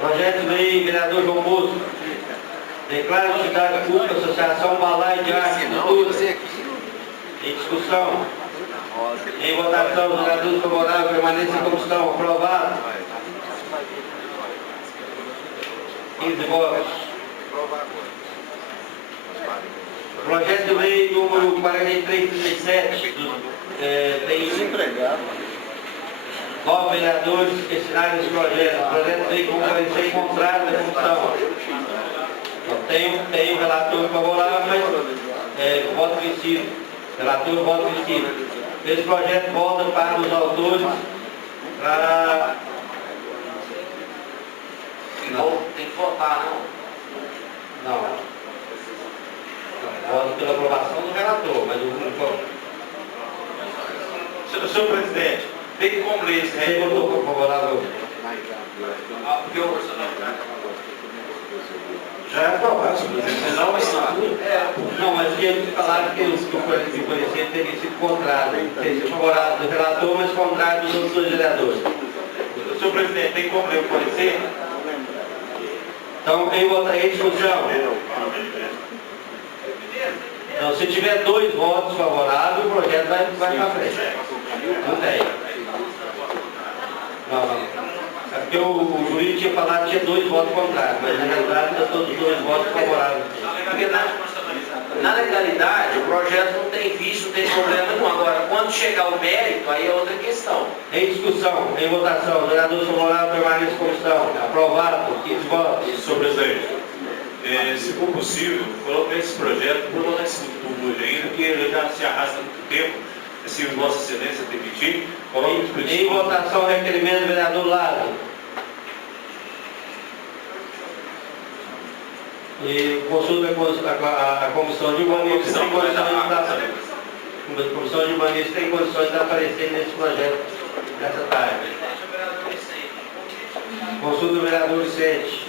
Projeto de lei, vereador João Bosco. Declara atividade pública, Associação Balai de Arte e Cultura. Em discussão. Em votação, os vereadores favoráveis permanecem em comissão. Aprovado. 15 votos. Projeto de lei número 4337. Tem 9 vereadores que assinaram esse projeto. O projeto de lei comparecer contrário da comissão. Tem o relator favorável, mas voto vencido. Relator, voto vencido. Esse projeto volta para os autores para... Não, tem que votar, não? Não. Voto pela aprovação do relator, mas o... Senhor presidente, tem como ler esse Você votou favorável? Porque eu... Já é aprovado, não, mas eles falaram que o conhecimento teria sido contrário. Teria sido favorável do relator, mas contrário dos outros dois vereadores. Senhor presidente, tem como ler o parecer? Então, em discussão. Então, se tiver 2 votos favoráveis, o projeto vai para frente. Não tem. Não. É porque o juiz tinha falado que tinha 2 votos contrários, mas na realidade está todos os 2 votos favoráveis. Na legalidade, o projeto não tem vício, não tem problema nenhum. Agora, quando chegar o mérito, aí é outra questão. Em discussão, em votação, o vereador favorável permanece em comissão. Aprovado, 15 votos. Senhor presidente, se for possível, colocar esse projeto por votar em segundo turno hoje ainda, porque ele já se arrasta há muito tempo. Se Vossa Excelência permitir, coloque em votação, requerimento do vereador Lázaro. E consulta a comissão de urbanismo se tem condições de a comissão de urbanismo tem condições de aparecer nesse projeto nessa tarde. Consulta do vereador Vicente.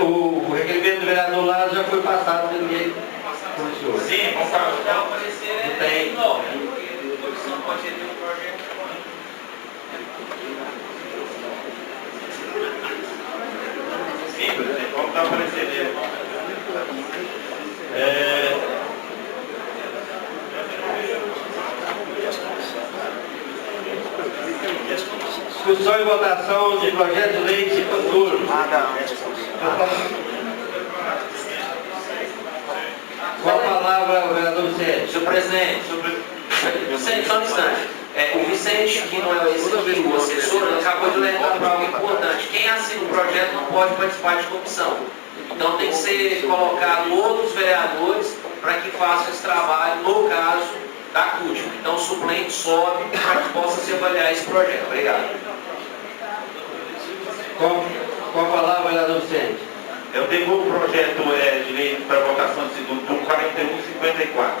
O requerimento do vereador Lázaro já foi passado, ninguém conheceu. Sim, vamos falar. Não tem. Sim, presidente, vamos dar parecer dele. Discussão e votação de projeto de lei de segundo turno. Com a palavra, o vereador Vicente. Senhor presidente, só um instante. O Vicente, que não é esse aqui, o assessor, ele acabou de levantar para algo importante. Quem assina o projeto não pode participar de comissão. Então tem que ser colocado outros vereadores para que façam esse trabalho, no caso da CUT. Então o suplente sobe para que possa se avaliar esse projeto. Obrigado. Com a palavra, vereador Vicente. Eu devolvo o projeto de lei para votação de segundo turno 4154.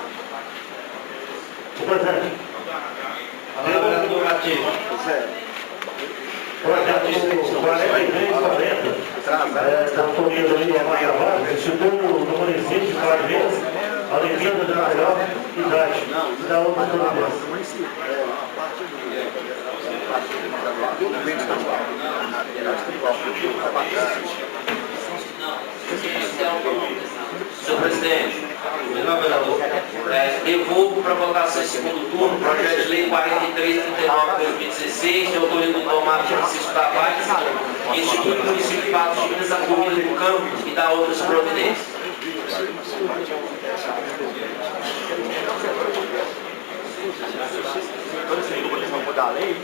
Presidente. Palavra, vereador Matias. Projeto de 4340, da autoria ali agravada, instituiu no município para vezes a legenda de maior idade e da outra providência. Senhor presidente, devolvo para votação em segundo turno o projeto de lei 4339/2016, de autoria do Tomás Francisco Tavares, que institui o município de Patos de Minas a comida do campo e dá outras providências. Mudar a lei?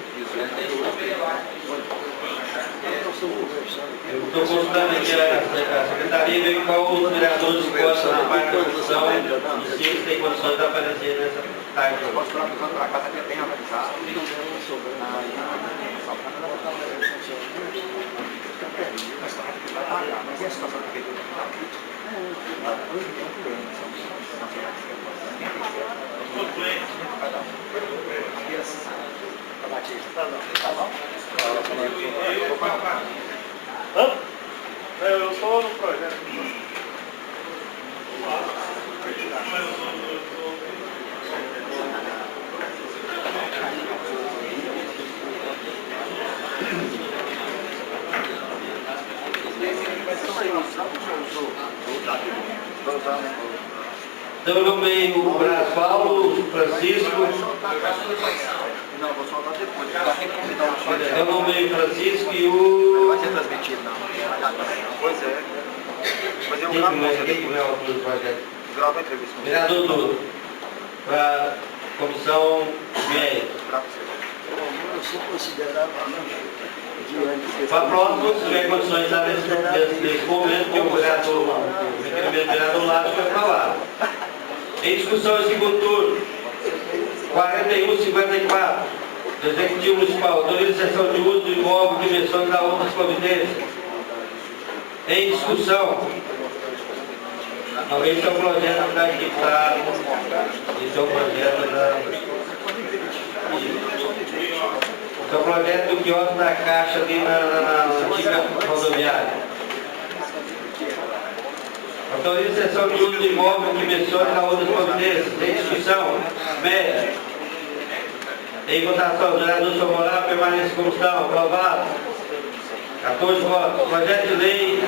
Eu estou consultando aqui a secretaria ver qual os vereadores que gostam da parte da comissão e se eles têm condições de aparecer nessa tarde. Posso falar para casa que é bem organizado. Mas e a situação que veio? Eu estou no projeto. Então eu nomeei o Braz Paulo, Francisco. Não, vou soltar depois. Eu nomeei o Francisco e o... Vai ser transmitido, não. Pois é. Mas eu Quem gravo que você é depois. o autor do projeto? Gravo a entrevista. Vereador Duda, para a comissão médica. Gravo você. Para a próxima, se tiver condições de dar nesse momento, que o requerimento do vereador Lázaro foi aprovado. Em discussão em segundo turno, 4154, do Executivo Municipal, autoriza a cessão de uso do imóvel que menciona da outras providências. Em discussão, não, esse é o projeto da equipe, esse é o projeto da... Esse é o projeto do quiosque da Caixa ali na antiga rodoviária. Autoriza a cessão de uso do imóvel que menciona da outras providências. Em discussão, média. Em votação, o vereador favorável permanece como estão. Aprovado. 14 votos. Projeto de lei.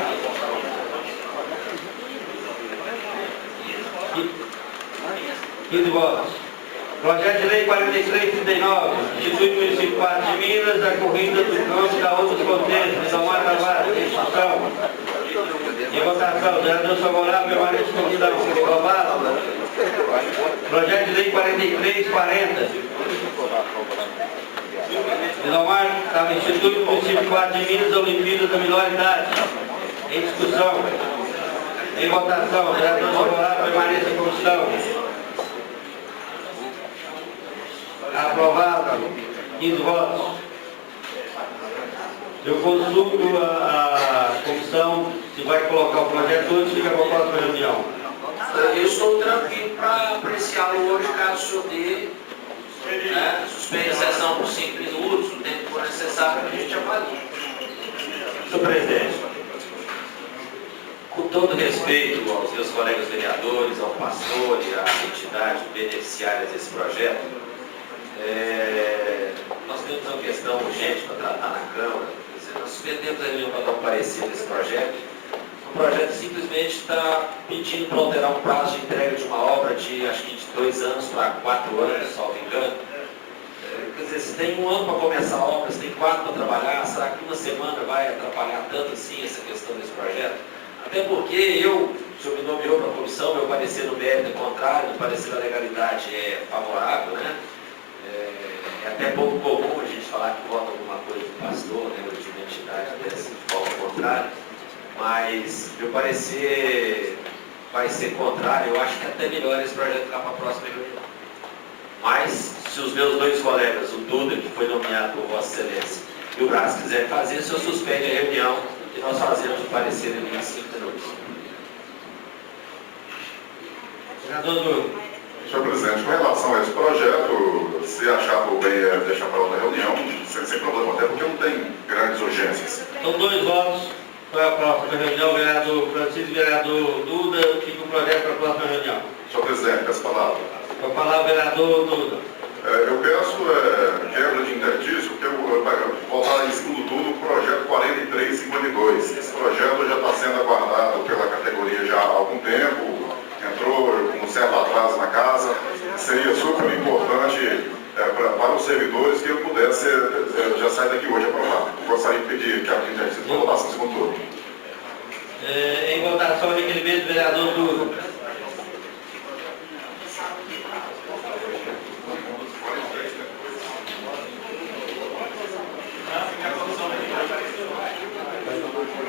15 votos. Projeto de lei 4339. Institui o município 4 de Minas a corrida do campo da outras potências. Idomar Tavares. Em discussão. Em votação, o vereador favorável permanece como estão. Aprovado. Projeto de lei 4340. Idomar institui o município 4 de Minas a Olimpíadas da melhor idade. Em discussão. Em votação, o vereador favorável permaneça como estão. Aprovado. 15 votos. Eu consulto a comissão se vai colocar o projeto hoje, fica para a próxima reunião. Eu estou tranquilo para apreciá-lo hoje, caso o senhor dê, suspende a sessão por 5 minutos, o tempo que for necessário, a gente avalia. Senhor presidente, com todo respeito aos meus colegas vereadores, ao pastor e à entidade beneficiária desse projeto, nós temos uma questão urgente para tratar na Câmara. Nós suspendemos a reunião para dar um parecer nesse projeto. O projeto simplesmente está pedindo para alterar um prazo de entrega de uma obra de, acho que de 2 anos para 4 anos, salvo engano. Quer dizer, se tem 1 ano para começar a obra, se tem 4 para trabalhar, será que 1 semana vai atrapalhar tanto assim essa questão desse projeto? Até porque o senhor me nomeou para a comissão, meu parecer no mérito é contrário, o parecer da legalidade é favorável, né? É até pouco comum a gente falar que vota alguma coisa do pastor, né, ou de uma entidade dessa de forma contrária, mas meu parecer vai ser contrário. Eu acho que é até melhor esse projeto ficar para a próxima reunião. Mas, se os meus 2 colegas, o Duda, que foi nomeado por Vossa Excelência, e o Braz quiserem fazer, o senhor suspende a reunião e nós fazemos o parecer em 5 minutos. Vereador Duda. Senhor presidente, com relação a esse projeto, se achar por bem deixar para outra reunião, sem problema, até porque não tem grandes urgências. São 2 votos para a próxima reunião, vereador Francisco e vereador Duda, fica o projeto para a próxima reunião. Senhor presidente, peço a palavra. Vou falar o vereador Duda. Eu peço quebra de interstício, porque eu vou votar em segundo turno o projeto 4352. Esse projeto já está sendo aguardado pela categoria já há algum tempo, entrou com um certo atraso na casa. Seria super importante para os servidores que eu pudesse já sair daqui hoje aprovado. Gostaria de pedir que a interstício para votação em segundo turno. Em votação, requerimento do vereador Duda.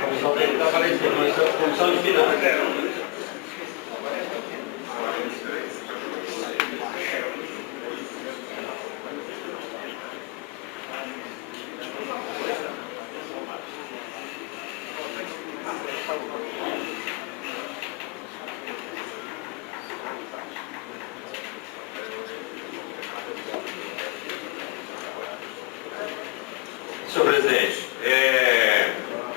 Comissão tem que aparecer, comissão de finanças. Senhor presidente,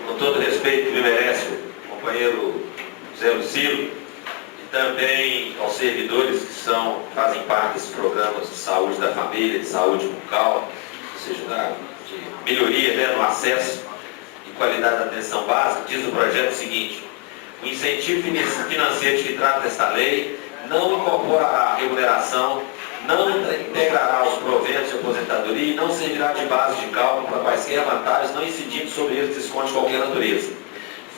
com todo respeito que me merece o companheiro Zé Lucilo e também aos servidores que fazem parte desses programas de saúde da família, de saúde bucal, ou seja, de melhoria, né, no acesso e qualidade da atenção básica, diz o projeto o seguinte: O incentivo financeiro de que trata esta lei não incorporará remuneração, não integrará os proventos de aposentadoria e não servirá de base de cálculo para quaisquer vantagens, não incidindo sobre eles desconto de qualquer natureza.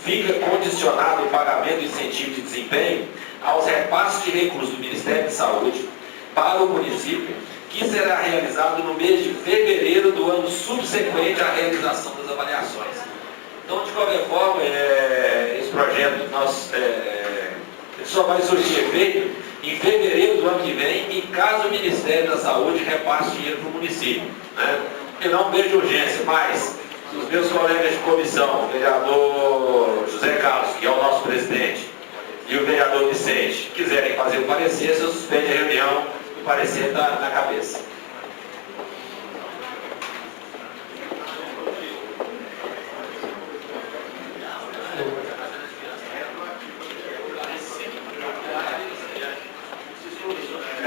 Fica condicionado o pagamento do incentivo de desempenho aos repasses de recursos do Ministério da Saúde para o município, que será realizado no mês de fevereiro do ano subsequente à realização das avaliações. Então, de qualquer forma, esse projeto só vai surtir efeito em fevereiro do ano que vem, e caso o Ministério da Saúde repasse dinheiro para o município. Né? Eu não vejo urgência, mas se os meus colegas de comissão, o vereador José Carlos, que é o nosso presidente, e o vereador Vicente, quiserem fazer o parecer, se eu suspende a reunião, o parecer está na cabeça.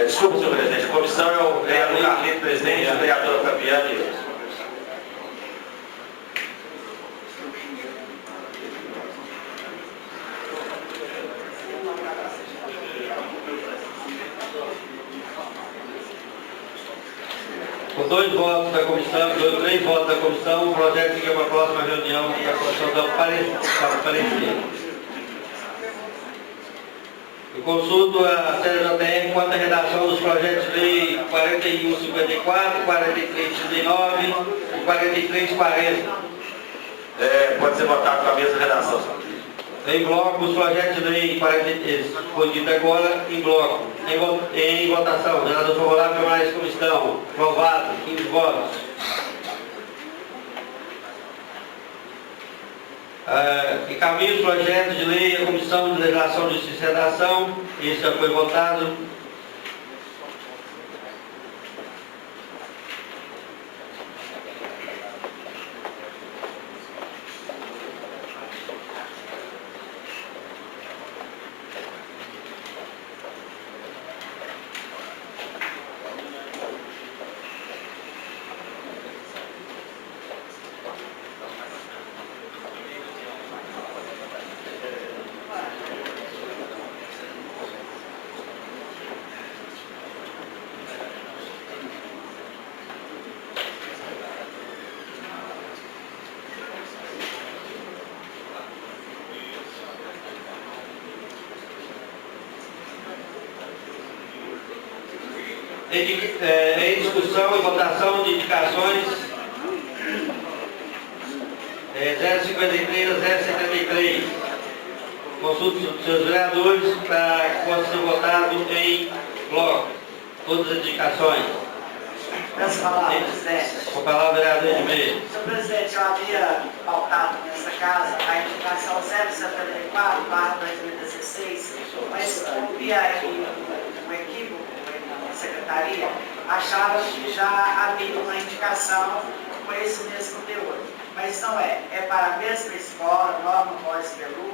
Desculpa, senhor presidente, a comissão é o vereador Carlito, presidente, e o vereador Fabiano e eu. Com 2 votos da comissão, 3 votos da comissão, o projeto fica para a próxima reunião da comissão do parecer. Eu consulto a CJR quanto à redação dos projetos de lei 4154, 4339 e 4340. Pode ser votado com a mesma redação, senhor. Em bloco, os projetos de lei 43, foi dito agora, em bloco. Em votação, vereador favorável, permanece comissão. Aprovado, 15 votos. Encaminho os projetos de lei à Comissão de Legislação de Justiça e Redação. Esse já foi votado. Em discussão e votação de indicações 053 a 073. Consulto os seus vereadores para que possa ser votado em bloco. Todas as indicações. Peço palavra, presidente. Com a palavra, vereador Edmir. Senhor presidente, eu havia pautado nessa casa a indicação 074/2016, mas havia aí um equívoco na secretaria, achava que já havia uma indicação com esse mesmo teor. Mas não é. É para a mesma escola, Norma Góes Pelu,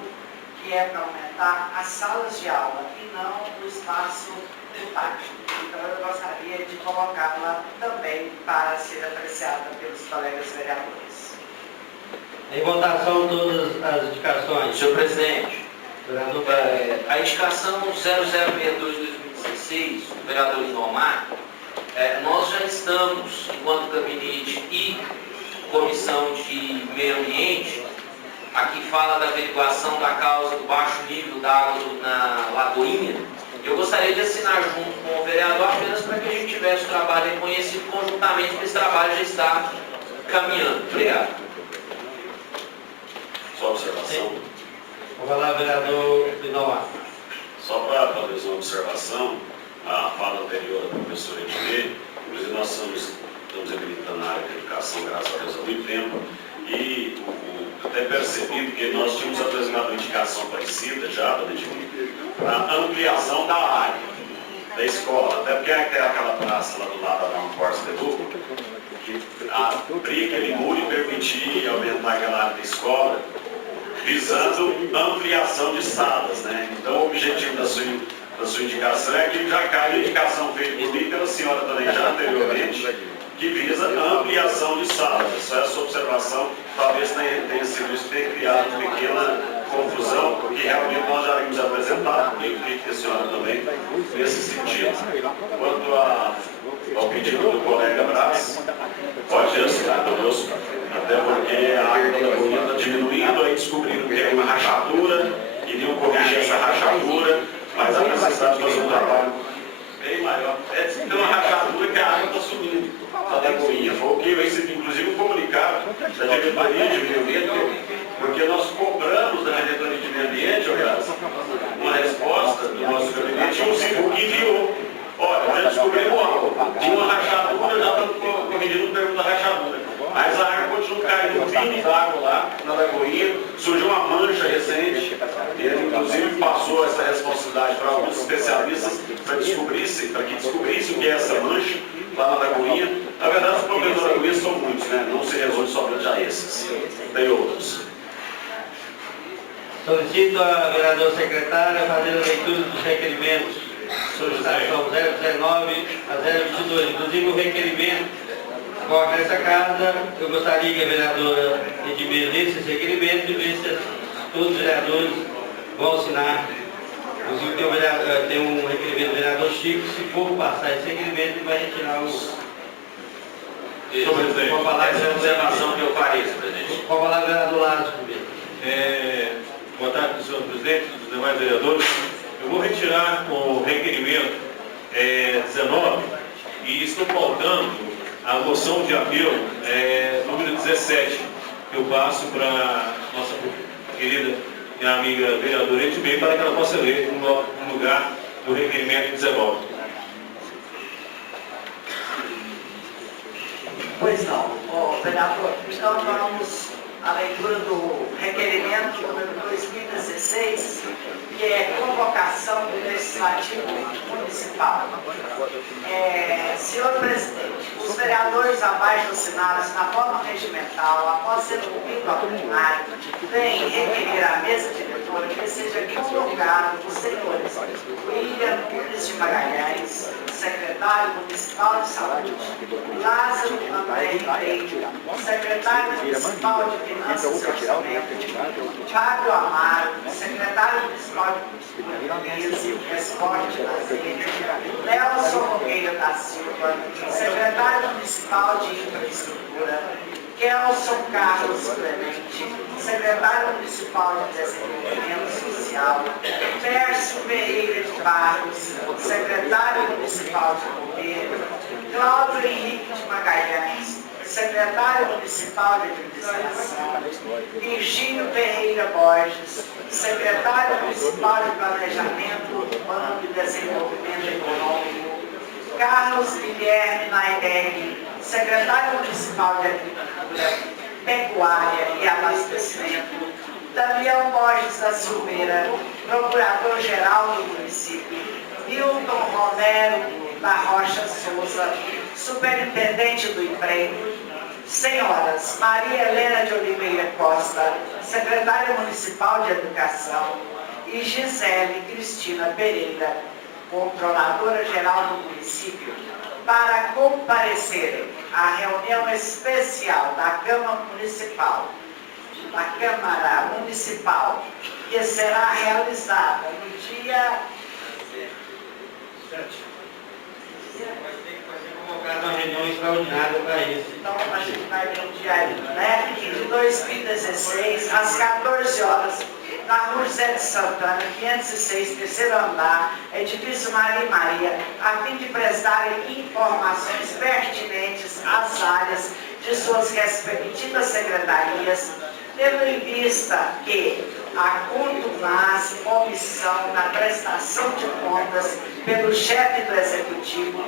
que é para aumentar as salas de aula e não o espaço do pátio. Então eu gostaria de colocá-la também para ser apreciada pelos colegas vereadores. Em votação todas as indicações. Senhor presidente, Vereador a indicação 0062/2016, do vereador Lindomar, nós já estamos, enquanto gabinete e comissão de meio ambiente, aqui fala da averiguação da causa do baixo nível da água na Lagoinha. Eu gostaria de assinar junto com o vereador apenas para que a gente tivesse o trabalho reconhecido conjuntamente, porque esse trabalho já está caminhando. Obrigado. Só observação. Vou falar, vereador Lindomar. Só para fazer uma observação, a fala anterior da professora Edmir, inclusive nós estamos habilitando a área de educação, graças a Deus, há muito tempo, e até percebi que nós tínhamos apresentado uma indicação parecida já, dona Edmir, para ampliação da área da escola, até porque tem aquela praça lá do lado da Força de Luco, que abrir aquele muro e permitir aumentar aquela área da escola, visando ampliação de salas, né? Então o objetivo da sua indicação é que já cai a indicação feita por mim e pela senhora também já anteriormente, que visa ampliação de salas. Só essa observação talvez tenha sido isso, ter criado uma pequena confusão, porque realmente nós já havíamos apresentado, e que a senhora também, nesse sentido. Quanto ao pedido do colega Brás, pode assinar conosco, até porque a água da Lagoinha está diminuindo, aí descobriram que tem uma rachadura, iriam corrigir essa rachadura, mas a necessidade de fazer um trabalho bem maior. Tem uma rachadura que a água está sumindo da Lagoinha. Foi o que veio, inclusive, um comunicado da Diretoria de Meio Ambiente, porque nós cobramos da Diretoria de Meio Ambiente, uma resposta do nosso gabinete, o que enviou. Olha, já descobrimos algo. Tinha uma rachadura, já estamos corrigindo o termo da rachadura. Mas a água continua caindo, um pingo d'água lá na Lagoinha, surgiu uma mancha recente, e ele inclusive passou essa responsabilidade para alguns especialistas para que descobrissem o que é essa mancha lá na Lagoinha. Na verdade, os problemas da Lagoinha são muitos, né? Não se resolve somente a esses, tem outros. Solicito a vereadora secretária fazer a leitura dos requerimentos sobre estação 019 a 022. Inclusive o requerimento corre nessa casa. Eu gostaria que a vereadora Edmir lesse esse requerimento e ver se todos os vereadores vão assinar. Inclusive tem um requerimento do vereador Chico, se for passar esse requerimento, ele vai retirar o... Vou falar essa observação que eu farei, presidente. Vou falar do vereador Lázaro primeiro. Boa tarde, senhor presidente, dos demais vereadores. Eu vou retirar o requerimento 19 e estou pautando a moção de apelo número 17, que eu passo para a nossa querida e amiga vereadora Edmir, para que ela possa ler no lugar do requerimento 19. Pois não, vereador, então vamos à leitura do requerimento número 2016, que é convocação do Legislativo Municipal. Senhor presidente, os vereadores abaixo assinados na forma regimental, após ser cumprido ao plenário, vêm requerer à mesa diretora que seja convocado os senhores William Nunes de Magalhães, secretário municipal de saúde, Lázaro André Ribeiro, secretário municipal de finanças e orçamento, Fábio Amaro, secretário municipal de cultura, esporte e lazer, Nelson Nogueira da Silva, secretário municipal de infraestrutura, Kelson Carlos Clemente, secretário municipal de desenvolvimento social, Pércio Pereira de Barros, secretário municipal de governo, Cláudio Henrique de Magalhães, secretário municipal de administração, Virgínio Ferreira Borges, secretário municipal de planejamento urbano e desenvolvimento econômico, Carlos Guilherme Naideg, secretário municipal de agricultura, pecuária e abastecimento, Damião Borges da Silveira, procurador-geral do município, Milton Romero da Rocha Souza, superintendente do emprego, senhoras Maria Helena de Oliveira Costa, secretária municipal de educação, e Gisele Cristina Pereira, controladora-geral do município, para comparecerem à reunião especial da Câmara Municipal, que será realizada no dia... Uma reunião extraordinária para isso. Então, a gente vai ver um dia, né? De 2016, às 14 horas, na Rua José de Santana, 506, terceiro andar, edifício Maria, a fim de prestarem informações pertinentes às áreas de suas respectivas secretarias, tendo em vista que a contumaz omissão na prestação de contas pelo chefe do Executivo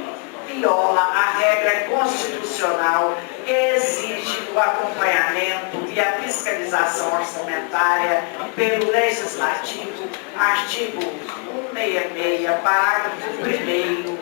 viola a regra constitucional que exige o acompanhamento e a fiscalização orçamentária pelo Legislativo, artigo 166, parágrafo 1º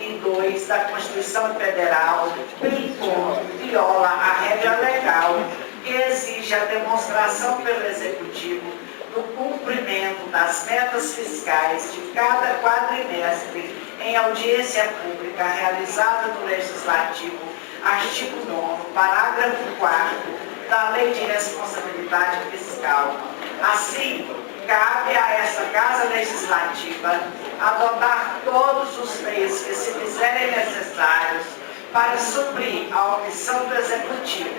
e 2 da Constituição Federal, bem como viola a regra legal que exige a demonstração pelo Executivo do cumprimento das metas fiscais de cada quadrimestre em audiência pública realizada no Legislativo, artigo 9º, parágrafo 4º da Lei de Responsabilidade Fiscal, Assim, cabe a essa Casa Legislativa adotar todos os meios que se fizerem necessários para suprir a omissão do Executivo,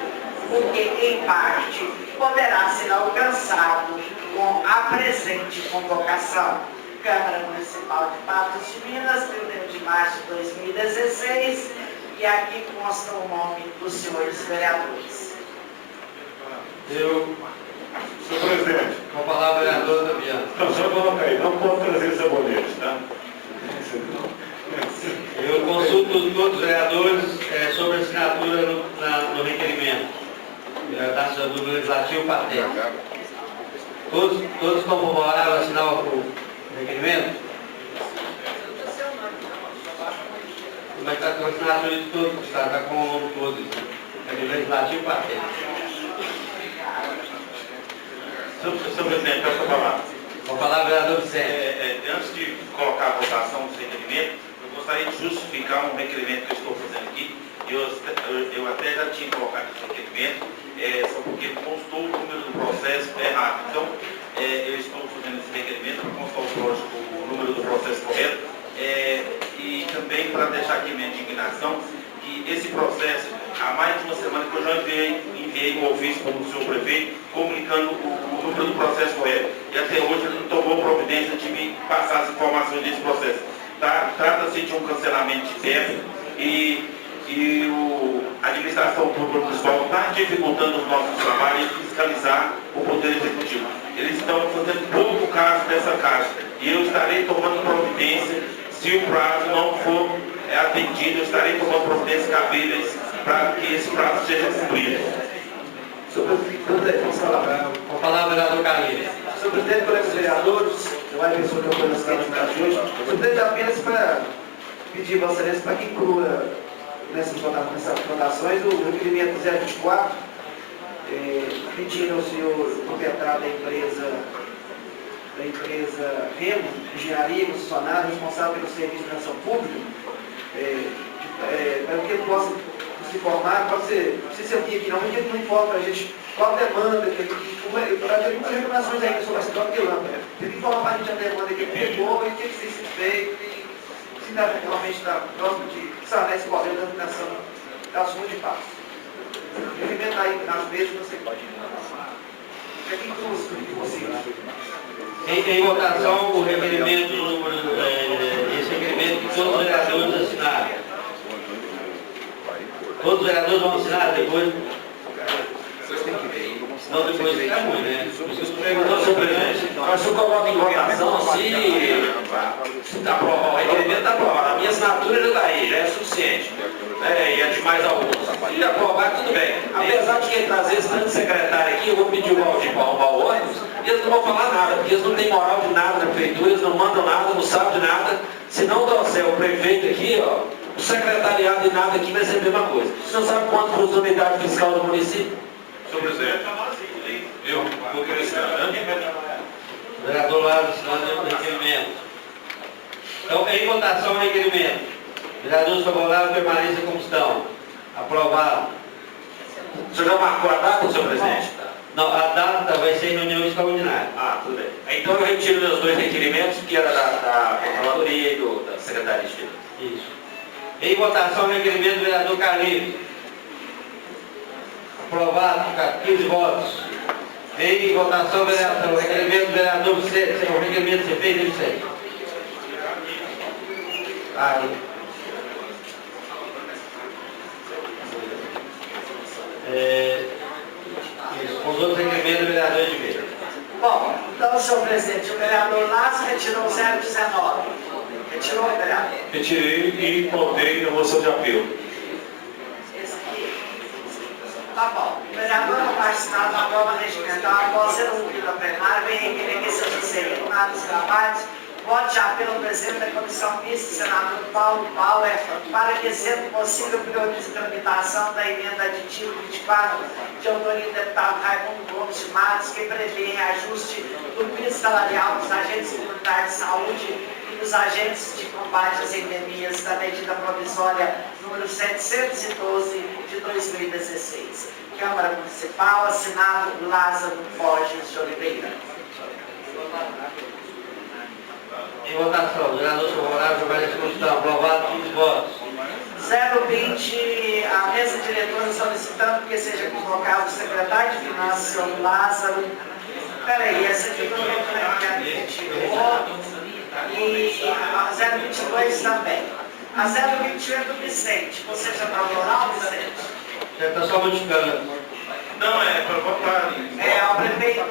porque, em parte, poderá ser alcançado com a presente convocação. Câmara Municipal de Patos de Minas, 1º de março de 2016, e aqui consta o nome dos senhores vereadores. Eu, Senhor presidente, com a palavra, vereador Damiano. então só colocar aí, não pode trazer sabonetes, tá? Eu consulto todos os vereadores sobre a assinatura no requerimento do Legislativo Paterno. Todos estão favoráveis a assinar o requerimento? Mas está com a assinatura de todos, está com o nome de todos. É do Legislativo Paterno. Senhor presidente, peço a palavra. Com a palavra, vereador Vicente. Antes de colocar a votação do requerimento, eu gostaria de justificar um requerimento que eu estou fazendo aqui. Eu até já tinha colocado esse requerimento, só porque constou o número do processo errado. Então, eu estou fazendo esse requerimento para constar o número do processo correto e também para deixar aqui minha indignação que esse processo, há mais de uma semana que eu já enviei um ofício para o senhor prefeito comunicando o número do processo correto. E até hoje ele não tomou providência de me passar as informações desse processo. Trata-se de um cancelamento de verba e a administração pública municipal está dificultando os nossos trabalhos de fiscalizar o Poder Executivo. Eles estão fazendo pouco caso dessa casa. E eu estarei tomando providência, se o prazo não for atendido, eu estarei tomando providências cabíveis para que esse prazo seja cumprido. Senhor presidente, vamos falar. Com a palavra, vereador Carlinhos. Senhor presidente, colegas vereadores, demais pessoas que apoiam a cidade de hoje, senhor presidente, apenas para pedir a Vossa Excelência para que inclua nessas votações o requerimento 024, pedindo ao senhor proprietário da empresa Remo, Engenharia, concessionária, responsável pelo serviço de administração pública, para que ele possa se informar, pode ser, não sei se eu aqui não, mas ele não informa para a gente qual a demanda, para ter muitas reclamações ainda sobre essa própria lâmpada. Ele informa para a gente a demanda que ele pegou e o que tem sido feito, e se realmente está próximo de sanar esse problema da iluminação das ruas de Patos. Requerimento aí nas mesas, você pode. É que inclusive. Em votação, o requerimento, esse requerimento que todos os vereadores assinaram. Todos os vereadores vão assinar depois. Não, depois fica ruim, né? Não, senhor presidente, mas eu coloco em votação se está aprovado, o requerimento está aprovado. A minha assinatura já está aí, já é suficiente. E é de mais alguns. Se aprovar, tudo bem. Apesar de quem trazer esse tanto secretário aqui, eu vou pedir o Valdir para arrumar o ônibus, e eles não vão falar nada, porque eles não têm moral de nada na prefeitura, eles não mandam nada, não sabem de nada. Se não trouxer o prefeito aqui, ó, o secretariado de nada aqui vai ser a mesma coisa. Você não sabe quanto custa a unidade fiscal do município? Senhor presidente, eu vou querer assinar. Vereador Lázaro assinando o requerimento. Então, em votação o requerimento. Vereadores favoráveis permaneçam como estão. Aprovado. O senhor já marcou a data, senhor presidente? Não, a data vai ser reunião extraordinária. Ah, tudo bem. Então eu retiro meus dois requerimentos, que era da Controladoria e da Secretaria de Estado. Isso. Em votação o requerimento do vereador Carlinhos. Aprovado, 15 votos. Em votação, o requerimento do vereador Vicente, o requerimento você fez, Vicente? Isso, com os outros requerimentos do vereador Edmir. Bom, então, senhor presidente, o vereador Lázaro retirou 019. Retirou, vereador? Retirei e votei na moção de apelo. Esse aqui. Tá bom. O vereador não participar da prova regimental após ser ouvido a plenária, vem requerer que seja inserido na dos trabalhos. Vote já pelo presidente da comissão mista, senador Paulo Bauer, para que, sendo possível, priorize a tramitação da emenda aditiva 24, de autoria do deputado Raimundo Gomes de Matos, que prevê ajuste do piso salarial dos agentes comunitários de saúde e dos agentes de combate às endemias da medida provisória número 712 de 2016. Câmara Municipal, assinado Lázaro Borges de Oliveira. Em votação, vereadores favoráveis, permanece como estão. Aprovado, 15 votos. 020, a mesa diretora solicitando que seja convocado o secretário de Finanças, senhor Lázaro. Peraí, essa aqui não retirou. E a 022 também. A 021 é do Vicente. Você já está oral, Vicente? Já está só modificando. Não, é para votar. Ao prefeito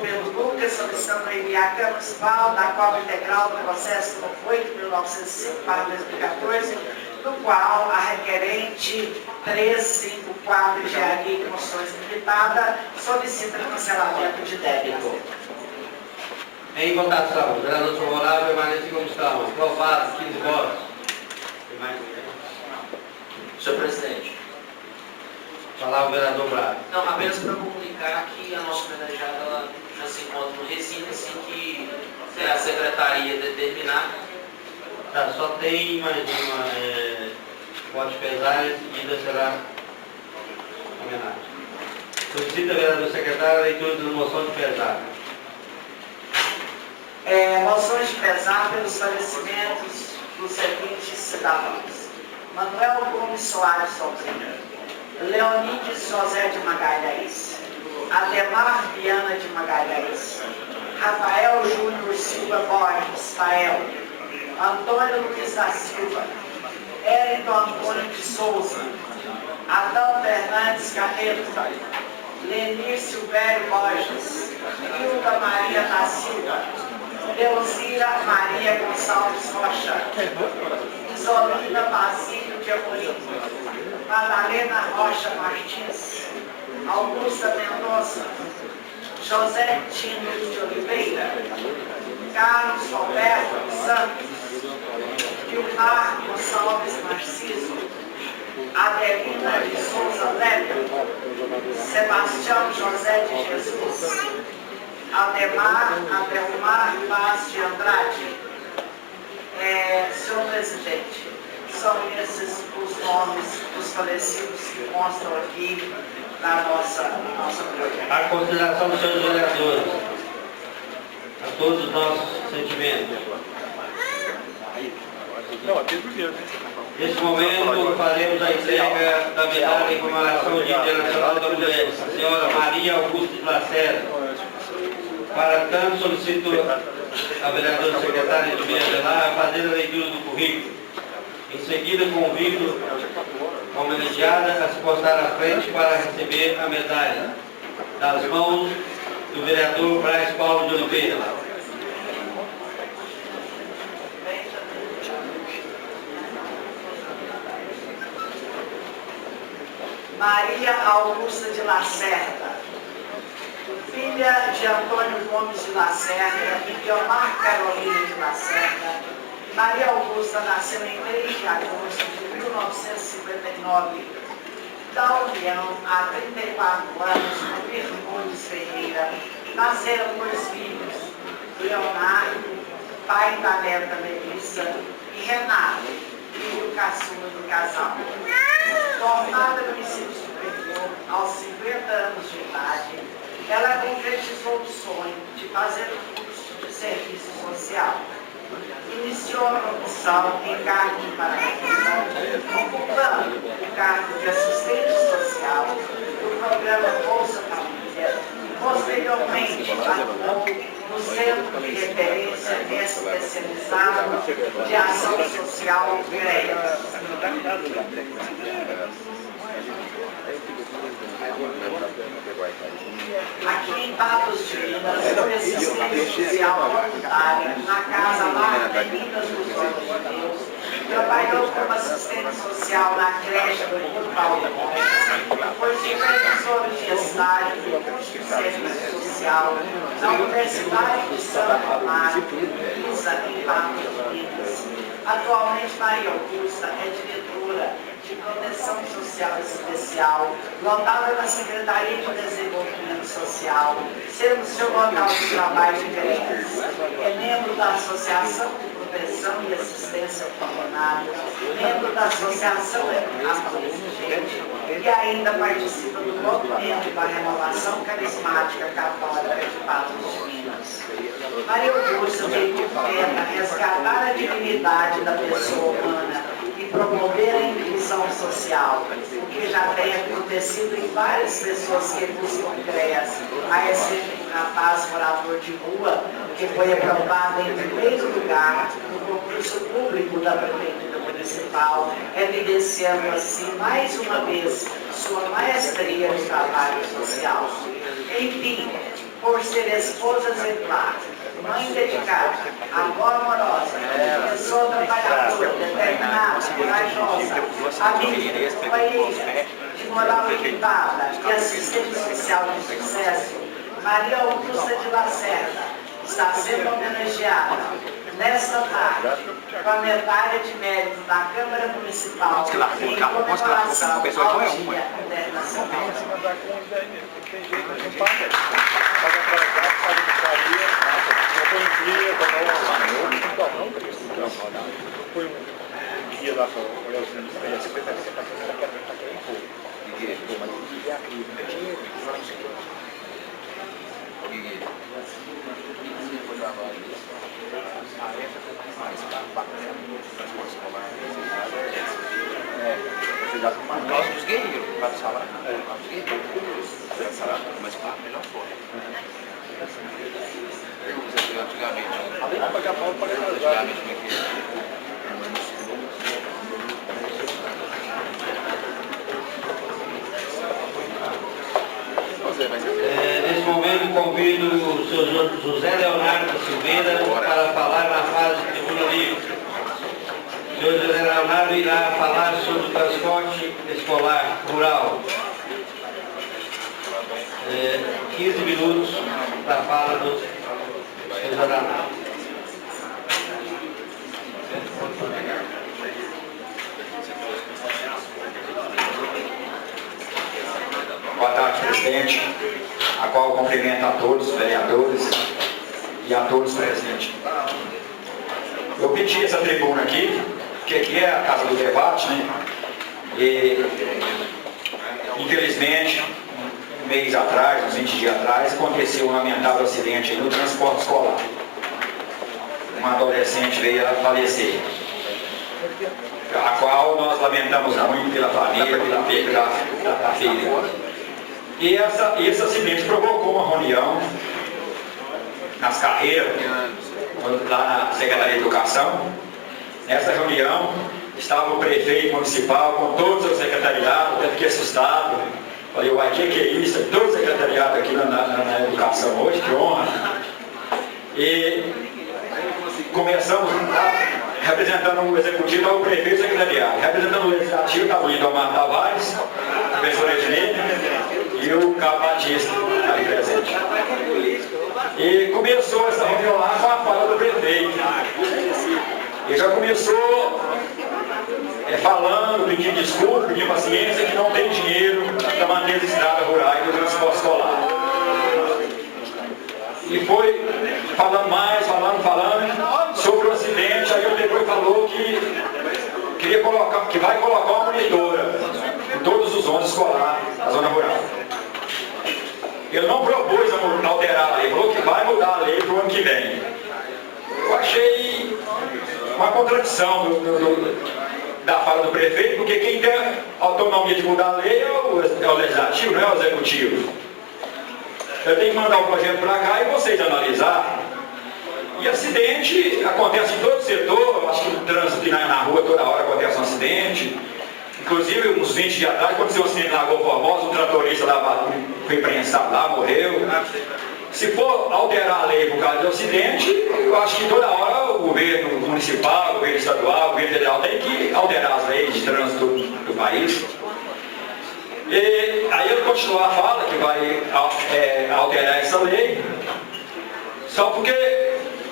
Pedro Lucas, solicitando a enviar a Câmara Municipal da cópia integral do processo 8.905/2014, no qual a requerente 354 Engenharia e Construções Limitada solicita cancelamento de débito. Em votação, vereadores favoráveis, permanece como estão. Aprovado, 15 votos. Tem mais ninguém? Senhor presidente. Falar o vereador Braga. Não, apenas para comunicar que a nossa homenageada ela já se encontra no recinto, assim que a secretaria determinar. Tá, só tem mais uma voto pesar e em seguida será homenagem. Solicita, vereador secretário, a leitura da moção de pesar. Moções de pesar pelos falecimentos dos seguintes cidadãos: Manuel Gomes Soares Sobrinho, Leonides José de Magalhães, Ademar Viana de Magalhães, Rafael Júnior Silva Borges, Fael, Antônio Luiz da Silva, Érito Antônio de Souza, Adão Fernandes Caneto, Lenir Silvério Borges, Hilda Maria da Silva, Leozira Maria Gonçalves Rocha, Isolina Basílio de Amorim, Madalena Rocha Martins, Augusta Mendonça, José Tino de Oliveira, Carlos Alberto Santos, Vilmar Gonçalves Narciso, Adelina de Souza Lébio, Sebastião José de Jesus, Adelmar Vaz de Andrade. Senhor presidente, são esses os nomes dos falecidos que constam aqui na nossa projeto. A consideração dos senhores vereadores, a todos os nossos sentimentos. Neste momento, faremos a entrega da medalha em comemoração do Dia Internacional da Mulher, a senhora Maria Augusta de Lacerda. Para tanto, solicito a vereadora secretária de Meia Velar a fazer a leitura do currículo. Em seguida, convido a homenageada a se postar à frente para receber a medalha das mãos do vereador Braz Paulo de Oliveira. Maria Augusta de Lacerda, filha de Antônio Gomes de Lacerda e Guiomar Carolina de Lacerda. Maria Augusta nasceu em 3 de agosto de 1959. Da união, há 34 anos, com Virgúndes Ferreira, nasceram 2 filhos, Leonardo, pai da neta Melissa, e Renato, filho caçula do casal. Formada no ensino superior aos 50 anos de idade, ela concretizou o sonho de fazer o curso de serviço social. Iniciou a profissão em cargo de parabenção, ocupando o cargo de assistente social do programa Bolsa Família. Posteriormente, atuou no Centro de Referência Especializado de Ação Social CREAS. Aqui em Patos de Minas, foi assistente social voluntária na Casa Lar Meninas dos Olhos de Deus. Trabalhou como assistente social na creche do Rio Paulo Moura. Foi supervisor de estágio do curso de serviço social na Universidade de Santo Amaro, ISA, em Patos de Minas. Atualmente, Maria Augusta é diretora de Proteção Social Especial, lotada na Secretaria de Desenvolvimento Social, sendo seu local de trabalho de Grêmio. É membro da Associação de proteção e assistência ao condenado, membro da Associação Gente, e ainda participa do movimento da renovação carismática católica de Patos de Minas. Maria Augusta tenta resgatar a dignidade da pessoa humana e promover a inclusão social, o que já tem acontecido em várias pessoas que buscam CREAS, a exemplo do rapaz morador de rua, que foi aprovado em primeiro lugar no concurso público da Prefeitura Municipal, evidenciando assim, mais uma vez, sua maestria no trabalho social. Enfim, por ser esposa exemplar, mãe dedicada, avó amorosa, pessoa trabalhadora, determinada, corajosa, amiga, companheira, de moral equipada e assistente social de sucesso, Maria Augusta de Lacerda está sendo homenageada nesta tarde com a medalha de mérito da Câmara Municipal em comemoração ao Dia Internacional. Nós os guerreiros, para falar, os guerreiros, mas para a melhor forma. Nesse momento, convido o senhor José Leonardo Silveira para falar na fase de tribuna livre. O senhor José Leonardo irá falar sobre o transporte escolar rural. 15 minutos da fala do senhor Leonardo. Boa tarde, presidente, a qual eu cumprimento a todos os vereadores e a todos presentes. Eu pedi essa tribuna aqui, porque aqui é a casa do debate, né? E, infelizmente, um mês atrás, uns 20 dias atrás, aconteceu um lamentável acidente aí no transporte escolar. Uma adolescente veio a falecer, a qual nós lamentamos muito pela família, pela perda da filha. E esse acidente provocou uma reunião nas carreiras, lá na Secretaria de Educação. Nessa reunião estava o prefeito municipal com todos os secretariados, até fiquei assustado. Falei, uai, que é isso? Todo o secretariado aqui na educação hoje, que honra. E começamos representando o executivo, o prefeito e o secretariado. Representando o legislativo, estava o Lindomar Tavares, o professor Ednei e o Cabo Batista ali presente. E começou essa reunião lá com a fala do prefeito. Ele já começou falando, pedindo desculpa, pedindo paciência, que não tem dinheiro para manter as estradas rurais do transporte escolar. E foi falando mais, falando sobre o acidente. Aí o depois falou que vai colocar uma monitora em todos os zonas escolares da zona rural. Ele não propôs alterar a lei, falou que vai mudar a lei para o ano que vem. Eu achei uma contradição da fala do prefeito, porque quem tem autonomia de mudar a lei é o legislativo, não é o executivo. Eu tenho que mandar o projeto para cá e vocês analisar. E acidente acontece em todo setor, acho que no trânsito na rua toda hora acontece um acidente. Inclusive, uns 20 dias atrás, aconteceu um acidente na Lagoa Formosa, um tratorista lá foi prensado lá, morreu. Se for alterar a lei por causa do acidente, eu acho que toda hora o governo municipal, o governo estadual, o governo federal tem que alterar as leis de trânsito do país. E aí ele continua a fala que vai alterar essa lei, só porque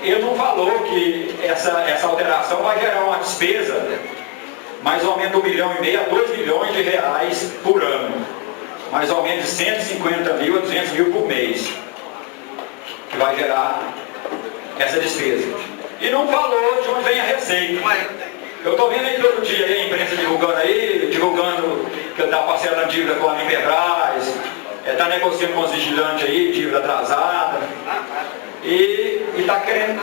ele não falou que essa alteração vai gerar uma despesa mais ou menos de 1,5 milhão a 2 milhões de reais por ano, mais ou menos de 150 mil a 200 mil por mês, que vai gerar essa despesa. e não falou de onde vem a receita. Eu estou vendo aí todo dia aí, a imprensa divulgando que está parcelando dívida com a Limbebras, está negociando com os vigilantes aí, dívida atrasada, e está querendo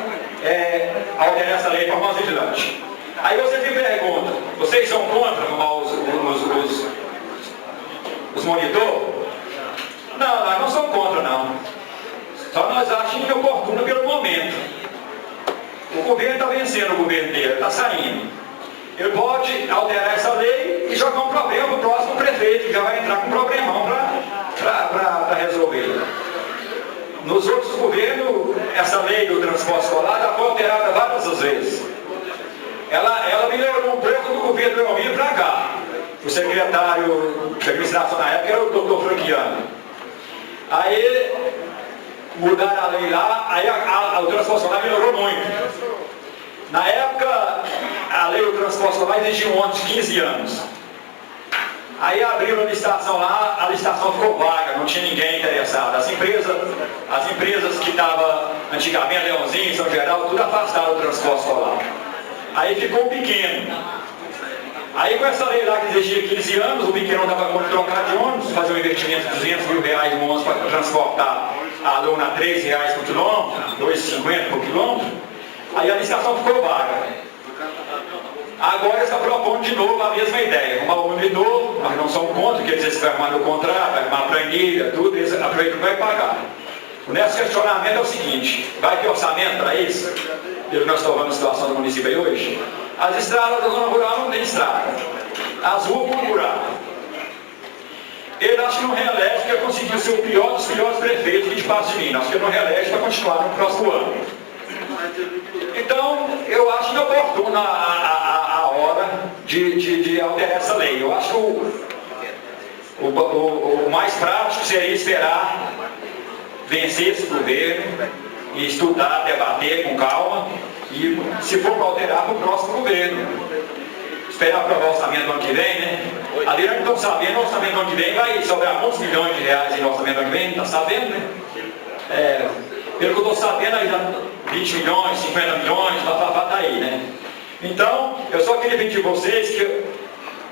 alterar essa lei para os vigilantes. Aí você me pergunta, vocês são contra os monitores? Não, nós não somos contra, não. Só nós achamos inoportuno pelo momento. O governo está vencendo o governo dele, está saindo. Ele pode alterar essa lei e jogar um problema para o próximo prefeito, que já vai entrar com um problemão para resolver. Nos outros governos, essa lei do transporte escolar já foi alterada várias vezes. Ela melhorou um pouco do governo do Elmir para cá. O secretário de administração na época era o doutor Franquiano. Aí mudaram a lei lá, aí o transporte escolar melhorou muito. Na época, a lei do transporte escolar exigia um ônibus de 15 anos. Aí abriram a licitação lá, a licitação ficou vaga, não tinha ninguém interessado. As empresas que estavam antigamente, Leãozinho, São Geraldo, tudo afastaram o transporte escolar. Aí ficou pequeno. Aí com essa lei lá que exigia 15 anos, o pequeno não dava conta de trocar de ônibus, fazer um investimento de R$200 mil no ônibus para transportar a aluno a R$3 por quilômetro, R$2,50 por quilômetro. Aí a licitação ficou vaga. Agora está propondo de novo a mesma ideia. Arrumar um monitor, nós não somos contra, quer dizer, se vai arrumar no contrato, vai arrumar a planilha, tudo, eles aproveitam e vai pagar. O nosso questionamento é o seguinte, vai ter orçamento para isso? Pelo que nós estamos vendo a situação do município aí hoje. As estradas da zona rural não tem estrada. As ruas por buraco. Ele acha que não reelege porque conseguiu ser o pior dos piores prefeitos de Passo de Minas. Acho que não reelege para continuar no próximo ano. Então, eu acho inoportuna a hora de alterar essa lei. Eu acho que o mais prático seria esperar vencer esse governo e estudar, debater com calma e, se for para alterar, para o próximo governo. Esperar aprovar o orçamento do ano que vem, né? A Adriane estão sabendo, o orçamento do ano que vem vai sobrar muitos milhões de reais no orçamento do ano que vem, está sabendo, né? Pelo que eu estou sabendo, aí já 20 milhões, 50 milhões, está aí, né? Então, eu só queria pedir a vocês que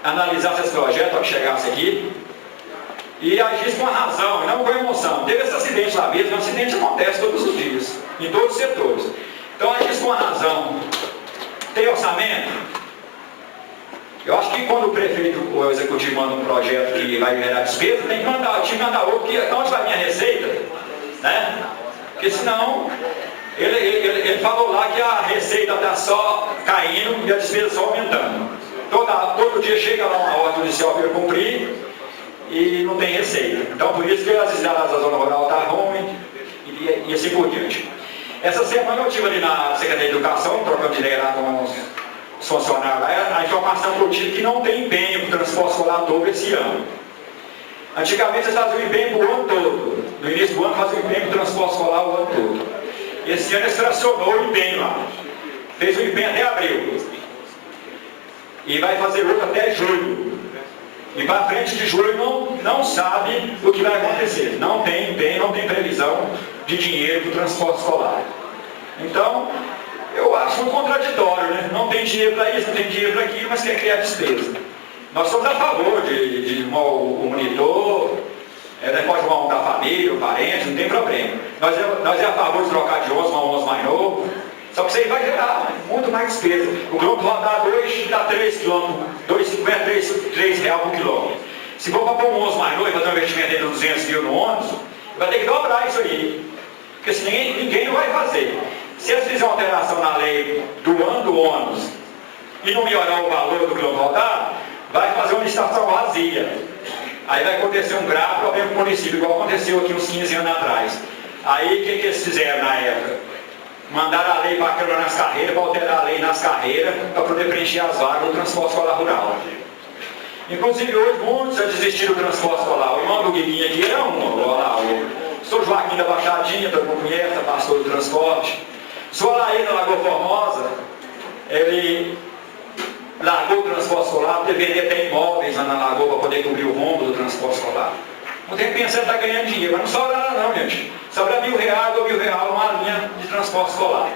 analisassem esse projeto para que chegasse aqui e agisse com a razão, e não com a emoção. Teve esse acidente lá mesmo, um acidente acontece todos os dias, em todos os setores. Então, agisse com a razão. Tem orçamento? Eu acho que quando o prefeito ou o executivo manda um projeto que vai gerar despesa, tem que mandar outro, que onde vai minha receita? Né? Porque senão, ele falou lá que a receita está só caindo e a despesa só aumentando. Todo dia chega lá uma ordem judicial para ele cumprir e não tem receita. Então, por isso que as estradas da zona rural estão ruins e assim por diante. Essa semana eu estive ali na Secretaria de Educação, trocando ideia lá com os funcionários lá, a informação que eu tive é que não tem empenho para o transporte escolar todo esse ano. Antigamente eles faziam empenho para o ano todo. No início do ano faziam empenho para o transporte escolar o ano todo. Esse ano eles fracionou o empenho lá. Fez o empenho até abril. E vai fazer outro até julho. E para frente de julho não sabe o que vai acontecer. Não tem empenho, não tem previsão de dinheiro para o transporte escolar. Então, eu acho um contraditório, né? Não tem dinheiro para isso, não tem dinheiro para aquilo, mas quer criar despesa. Nós somos a favor de arrumar o monitor, pode arrumar um da família, o parente, não tem problema. Nós é a favor de trocar de ônibus para um ônibus mais novo, só que isso aí vai gerar muito mais despesa. O quilômetro rodado hoje dá 3 km, 2,50, 3 reais por quilômetro. Se for para pôr um ônibus mais novo e fazer um investimento de 200 mil no ônibus, vai ter que dobrar isso aí. Porque senão ninguém não vai fazer. Se eles fizerem uma alteração na lei do ano do ônibus e não melhorar o valor do quilômetro rodado, vai fazer uma licitação vazia. Aí vai acontecer um grave problema com o município, igual aconteceu aqui uns 15 anos atrás. Aí o que eles fizeram na época? Mandaram a lei para a Câmara nas carreiras, para alterar a lei nas carreiras, para poder preencher as vagas do transporte escolar rural. Inclusive hoje muitos já desistiram do transporte escolar. O irmão do Guiguinho aqui era o Sr. Joaquim da Baixadinha, todo mundo conhece, pastor do transporte. O senhor Alaí da Lagoa Formosa, ele largou o transporte escolar, porque vender até imóveis lá na Lagoa para poder cobrir o rombo do transporte escolar. Não tem que pensar em estar ganhando dinheiro, mas não sobra nada não, gente. Sobra R$1.000 ou R$1.000 uma linha de transporte escolar.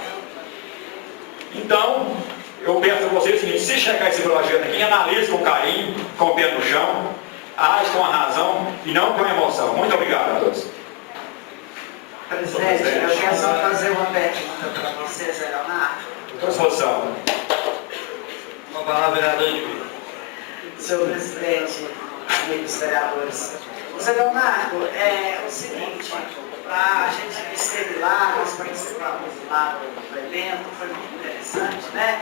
Então, eu peço a vocês o seguinte, se chegar esse projeto aqui, analise com carinho, com o pé no chão, age com a razão e não com a emoção. Muito obrigado a todos. Presidente, eu quero só fazer uma pergunta para você, Zé Leonardo. À disposição. Com a palavra, vereador Edmir. Senhor presidente, amigos vereadores. Zé Leonardo, é o seguinte, a gente esteve lá, nós participamos lá do evento, foi muito interessante, né?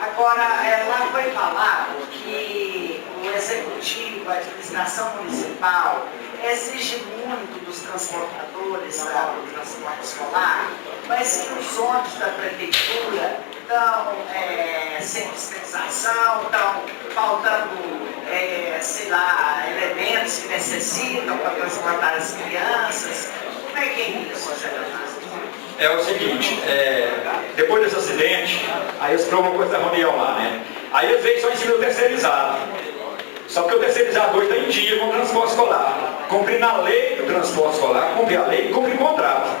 Agora, lá foi falado que o executivo, a administração municipal, exige muito dos transportadores do transporte escolar, mas que os ônibus da prefeitura estão sem fiscalização, estão faltando, sei lá, elementos que necessitam para transportar as crianças. Como é que é isso, Zé Leonardo? É o seguinte, depois desse acidente, aí eles provocou essa reunião lá, né? Aí eles veio só em cima do terceirizado. Só que o terceirizador está em dia com o transporte escolar. Cumprindo a lei do transporte escolar, cumprir a lei e cumprir o contrato.